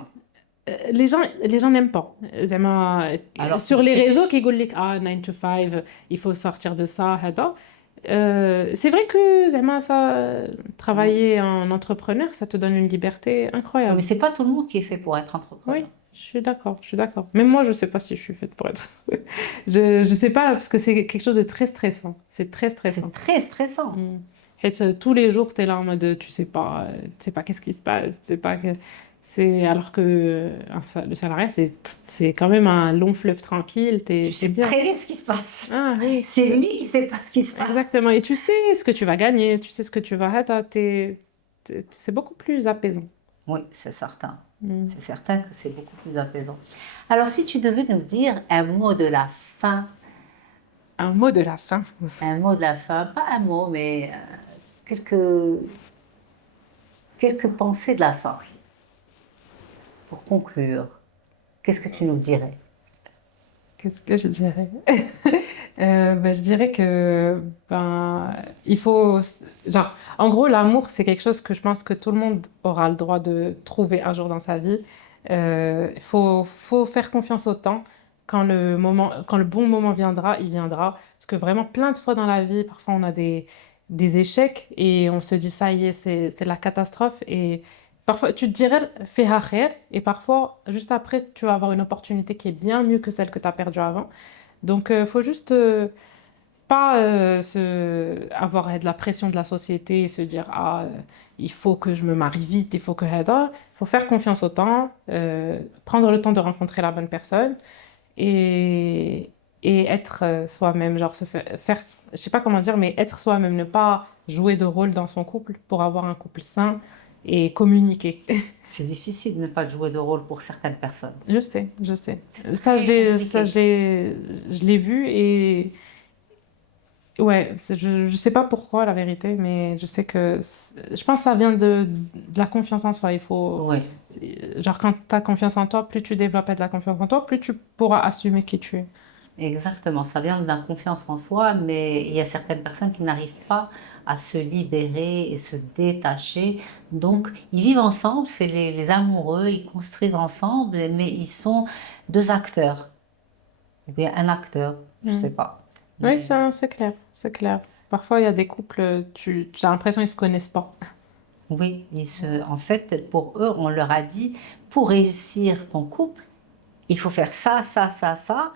les gens n'aiment pas. Zama, Alors que sur les c'est... réseaux qui disent ah, 9 to 5, il faut sortir de ça, hada. C'est vrai que Zama, ça, Oui, travailler en entrepreneur, ça te donne une liberté mais incroyable. c'est pas tout le monde qui est fait pour être Oui, entrepreneur. je suis d'accord, je suis d'accord. Même moi, je sais pas si je suis faite pour être. Je sais pas, parce que c'est quelque chose de très stressant. C'est très C'est stressant. très stressant. Mm. Et tous les jours, tu es là en mode, tu sais pas qu'est-ce qui se passe, tu sais pas que... C'est alors que le salariat, c'est quand même un long fleuve tranquille, Tu t'es sais bien. très bien ce qui se passe. Ah oui, C'est lui qui sait pas ce qui se passe. exactement. Et tu sais ce que tu vas gagner, tu sais ce que tu vas... C'est beaucoup plus apaisant. Oui, c'est certain. Mm. C'est certain que c'est beaucoup plus apaisant. Alors, si tu devais nous dire un mot de la fin, Un mot de la fin. un mot de la fin, pas un mot, mais quelques, quelques pensées de la fin, pour conclure, qu'est-ce que tu nous dirais? Qu'est-ce que je dirais? Ben, je dirais que ben, il faut... Genre, en gros, l'amour, c'est quelque chose que je pense que tout le monde aura le droit de trouver un jour dans sa vie. Faut faire confiance au temps. Quand le bon moment viendra, il viendra. Parce que vraiment, plein de fois dans la vie, parfois on a des échecs et on se dit, ça y est, c'est la catastrophe. Et parfois, tu te dirais, fais khair, et parfois, juste après, tu vas avoir une opportunité qui est bien mieux que celle que tu as perdue avant. Donc, faut juste pas avoir de la pression de la société et se dire, ah, il faut que je me marie vite, il faut que... Il faut faire confiance au temps, prendre le temps de rencontrer la bonne personne et, et être soi-même, genre faire, je sais pas comment dire, mais être soi-même, ne pas jouer de rôle dans son couple pour avoir un couple sain et communiquer. C'est difficile de ne pas jouer de rôle pour certaines personnes. Je sais, je sais. C'est très compliqué. Je l'ai vu et ouais, je sais pas pourquoi la vérité, mais je sais que je pense que ça vient de la confiance en soi. Il faut, Oui, genre quand tu as confiance en toi, plus tu développes de la confiance en toi, plus tu pourras assumer qui tu es. exactement. Ça vient de la confiance en soi, mais il y a certaines personnes qui n'arrivent pas à se libérer et se détacher. Donc, ils vivent ensemble, c'est les amoureux, ils construisent ensemble, mais ils sont deux acteurs. Ou bien un acteur, je sais Mm. pas. Oui, Mais ça, c'est clair, c'est clair. Parfois, il y a des couples, tu as l'impression qu'ils se connaissent pas. Oui, en fait, pour eux, on leur a dit, pour réussir ton couple, il faut faire ça, ça, ça, ça.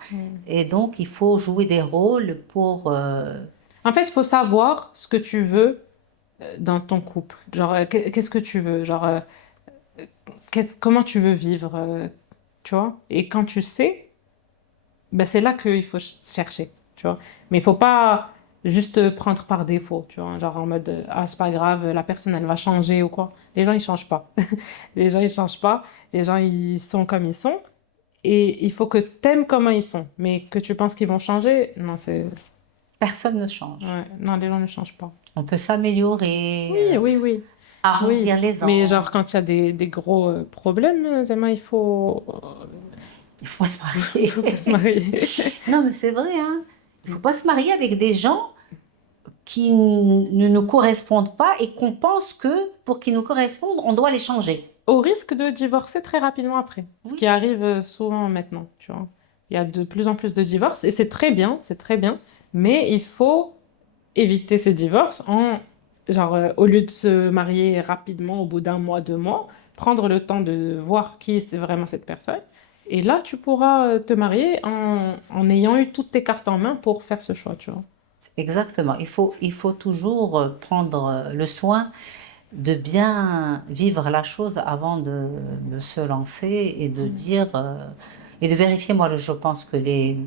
Et donc, il faut jouer des rôles pour... En fait, il faut savoir ce que tu veux dans ton couple. Genre, qu'est-ce que tu veux? Genre, comment tu veux vivre, tu vois? Et quand tu sais, ben c'est là qu'il faut chercher, tu vois. Mais il faut pas juste prendre par défaut, tu vois. Genre en mode, ah, c'est pas grave, la personne, elle va changer ou quoi. Les gens, ils changent pas. Les gens, ils changent pas. Les gens, ils sont comme ils sont. Et il faut que t'aimes comment ils sont. Mais que tu penses qu'ils vont changer, non, c'est... Personne ne change. Ouais, non, les gens ne changent pas. On peut s'améliorer, Oui, oui, oui. arrondir Oui. les Mais angles. genre, quand il y a des gros problèmes, Zema, Il faut se il marier. faut pas se marier. Non, mais c'est vrai, hein. Il faut pas se marier avec des gens qui ne nous correspondent pas et qu'on pense que pour qu'ils nous correspondent, on doit les changer. Au risque de divorcer très rapidement après. Ce Oui. qui arrive souvent maintenant, tu vois. Il y a de plus en plus de divorces et c'est très bien. Mais il faut éviter ces divorces genre, au lieu de se marier rapidement au bout d'un mois, 2 mois, prendre le temps de voir qui c'est vraiment cette personne. Et là, tu pourras te marier en ayant eu toutes tes cartes en main pour faire ce choix, tu vois. Exactement. Il faut toujours prendre le soin de bien vivre la chose avant de se lancer et de dire et de vérifier. Moi, je pense que les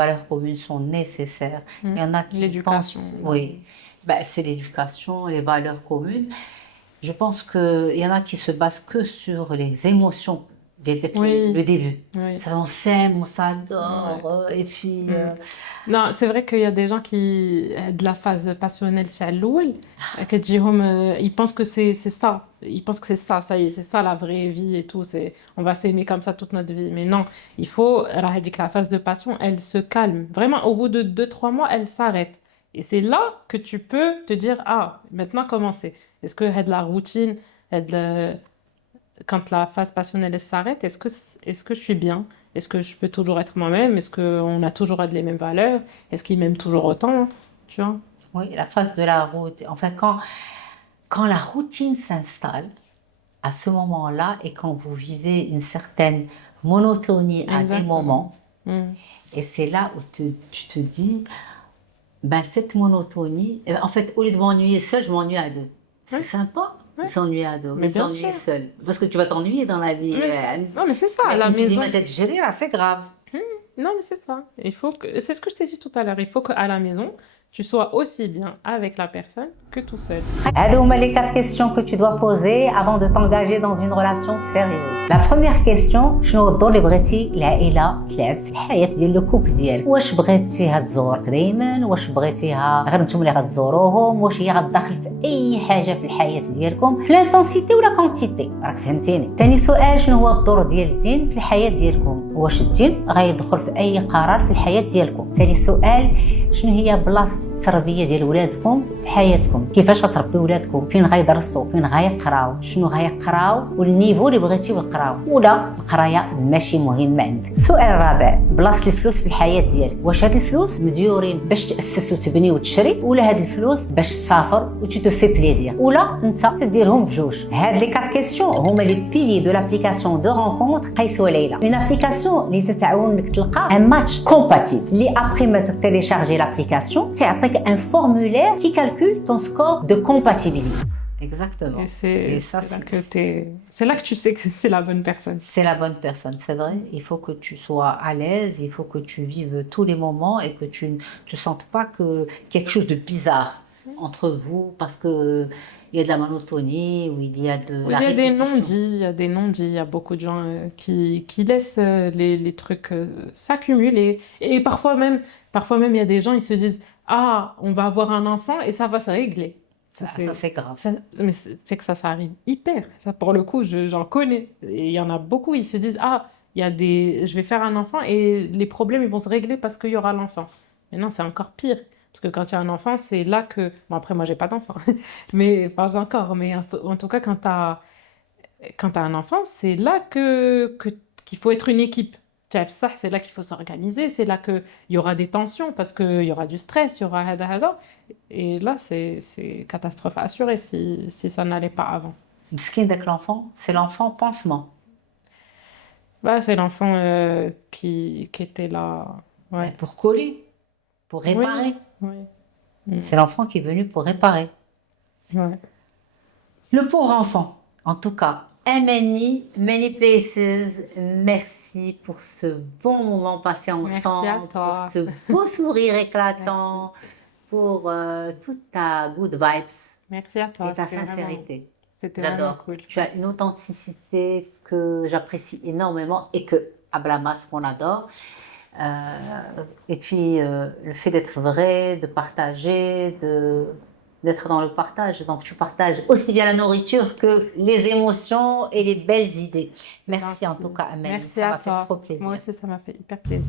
valeurs communes sont nécessaires. Il y en a qui pensent, L'éducation. oui, ben, c'est l'éducation, les valeurs communes. Je pense qu'il y en a qui se basent que sur les émotions dès Oui, le début. oui. Ça, on s'aime, on s'adore, et puis Non, c'est vrai qu'il y a des gens qui, de la phase passionnelle, c'est l'oul, ils pensent que c'est ça. Ils pensent que c'est ça y est, c'est ça la vraie vie et tout. On va s'aimer comme ça toute notre vie. Mais non, il faut, elle dit que la phase de passion, elle se calme. Vraiment, au bout de 2, 3 mois, elle s'arrête. Et c'est là que tu peux te dire, ah, maintenant comment c'est? Est-ce que de la routine, quand la phase passionnelle elle s'arrête, est-ce que je suis bien? Est-ce que je peux toujours être moi-même? Est-ce qu'on a toujours les mêmes valeurs? Est-ce qu'il m'aime toujours autant? Tu vois? oui, la phase de la route. Enfin, quand la routine s'installe, à ce moment-là, et quand vous vivez une certaine monotonie à des Exactement. moments, Mm. et c'est là où tu te dis, ben, cette monotonie, en fait, au lieu de m'ennuyer seule, je m'ennuie à deux. C'est Ouais, sympa de ouais. s'ennuyer à deux, Mais mais bien t'ennuyer sûr. seule. Parce que tu vas t'ennuyer dans la vie. Non, mais c'est ça, à Mais la quand tu dis, maison. mais t'es gérée, là, c'est grave. Non, mais c'est ça. C'est ce que je t'ai dit tout à l'heure. Il faut qu'à la maison, tu sois aussi bien avec la personne que tout seul. هذو هما les 4 questions que tu dois poser avant de t'engager dans une relation sérieuse. La première question, شنو الدور اللي بغيتي العائلة تلعب في الحياة ديال الكوبل ديالك؟ واش بغيتيها تزورك دائما؟ واش بغيتيها غير نتوما اللي غتزوروهم؟ واش هي غتدخل في اي حاجة في الحياة ديالكم؟ في الانتنسيتي ولا كونتيتي؟ راك فهمتيني. ثاني سؤال، شنو هو الدور ديال الدين في الحياة ديالكم؟ واش الدين غيدخل في اي قرار في الحياة ديالكم؟ ثالث سؤال، شنو هي بلاصة التربية ديال ولادكم في حياتكم؟ كيفاش غتربي ولادكم؟ فين غيدرسوا؟ فين غيقراو؟ شنو غيقراو؟ والنيفو اللي بغيتيو يقراو؟ ولا القرايه ماشي مهمه عندك؟ السؤال الرابع، بلاصه الفلوس في الحياه ديالك، واش هاد الفلوس مديورين باش تاسس وتبني وتشري، ولا هاد الفلوس باش تسافر وتو في بليزير، ولا انت تديرهم بجوج؟ هاد لي كات كيسيون هما لي بيلي دو لابليكاسيون دو رونكونتر قيس وليلى. اون ابليكاسيون اللي تتعاونك تلقى ان ماتش كومباتيبل اللي ابري ما تيليشارجي لابليكاسيون تعطيك ان فورمulaire qui calcule ton score de compatibilité. Exactement. Et ça, c'est là que tu sais que c'est la bonne personne. C'est la bonne personne, c'est vrai. Il faut que tu sois à l'aise, il faut que tu vives tous les moments et que tu ne sentes pas que quelque chose de bizarre entre vous parce que il y a de la monotonie ou il y a de la répétition. Il y a des non-dits, il y a des non-dits, il y a beaucoup de gens qui laissent les trucs s'accumuler. Et parfois même, il y a des gens, ils se disent, ah, on va avoir un enfant et ça va se régler. Ça, c'est grave. Mais c'est que ça arrive hyper. Ça, pour le coup, j'en connais. Et il y en a beaucoup, ils se disent, ah, je vais faire un enfant et les problèmes, ils vont se régler parce qu'il y aura l'enfant. Mais non, c'est encore pire. Parce que quand il y a un enfant, c'est là que... Bon, après, moi, j'ai pas d'enfant. Mais pas encore. Mais en tout cas, quand tu as un enfant, c'est là qu'il faut être une équipe. ça, c'est là qu'il faut s'organiser, c'est là qu'il y aura des tensions parce qu'il y aura du stress, il y aura hada. Et là, c'est catastrophe assurée si ça n'allait pas avant. Miskin avec l'enfant, c'est l'enfant pansement. Bah, c'est l'enfant qui était là. Mais Ouais. pour coller, pour Oui, réparer. oui. C'est l'enfant qui est venu pour réparer. Ouais. Le pauvre enfant, en tout cas, many, many places. Merci pour ce bon moment passé Merci à ensemble, pour toi. ce beau sourire éclatant, pour toute ta good vibes Merci à toi. et ta C'était sincérité. c'était vraiment J'adore. cool. Tu as une authenticité que j'apprécie énormément et que Ablamas qu'on adore. Et puis le fait d'être vrai, de partager, d'être dans le partage. Donc tu partages aussi bien la nourriture que les émotions et les belles idées. Merci en tout cas, Amélie. Merci Ça à m'a fait toi. trop plaisir. Moi aussi, ça m'a fait hyper plaisir.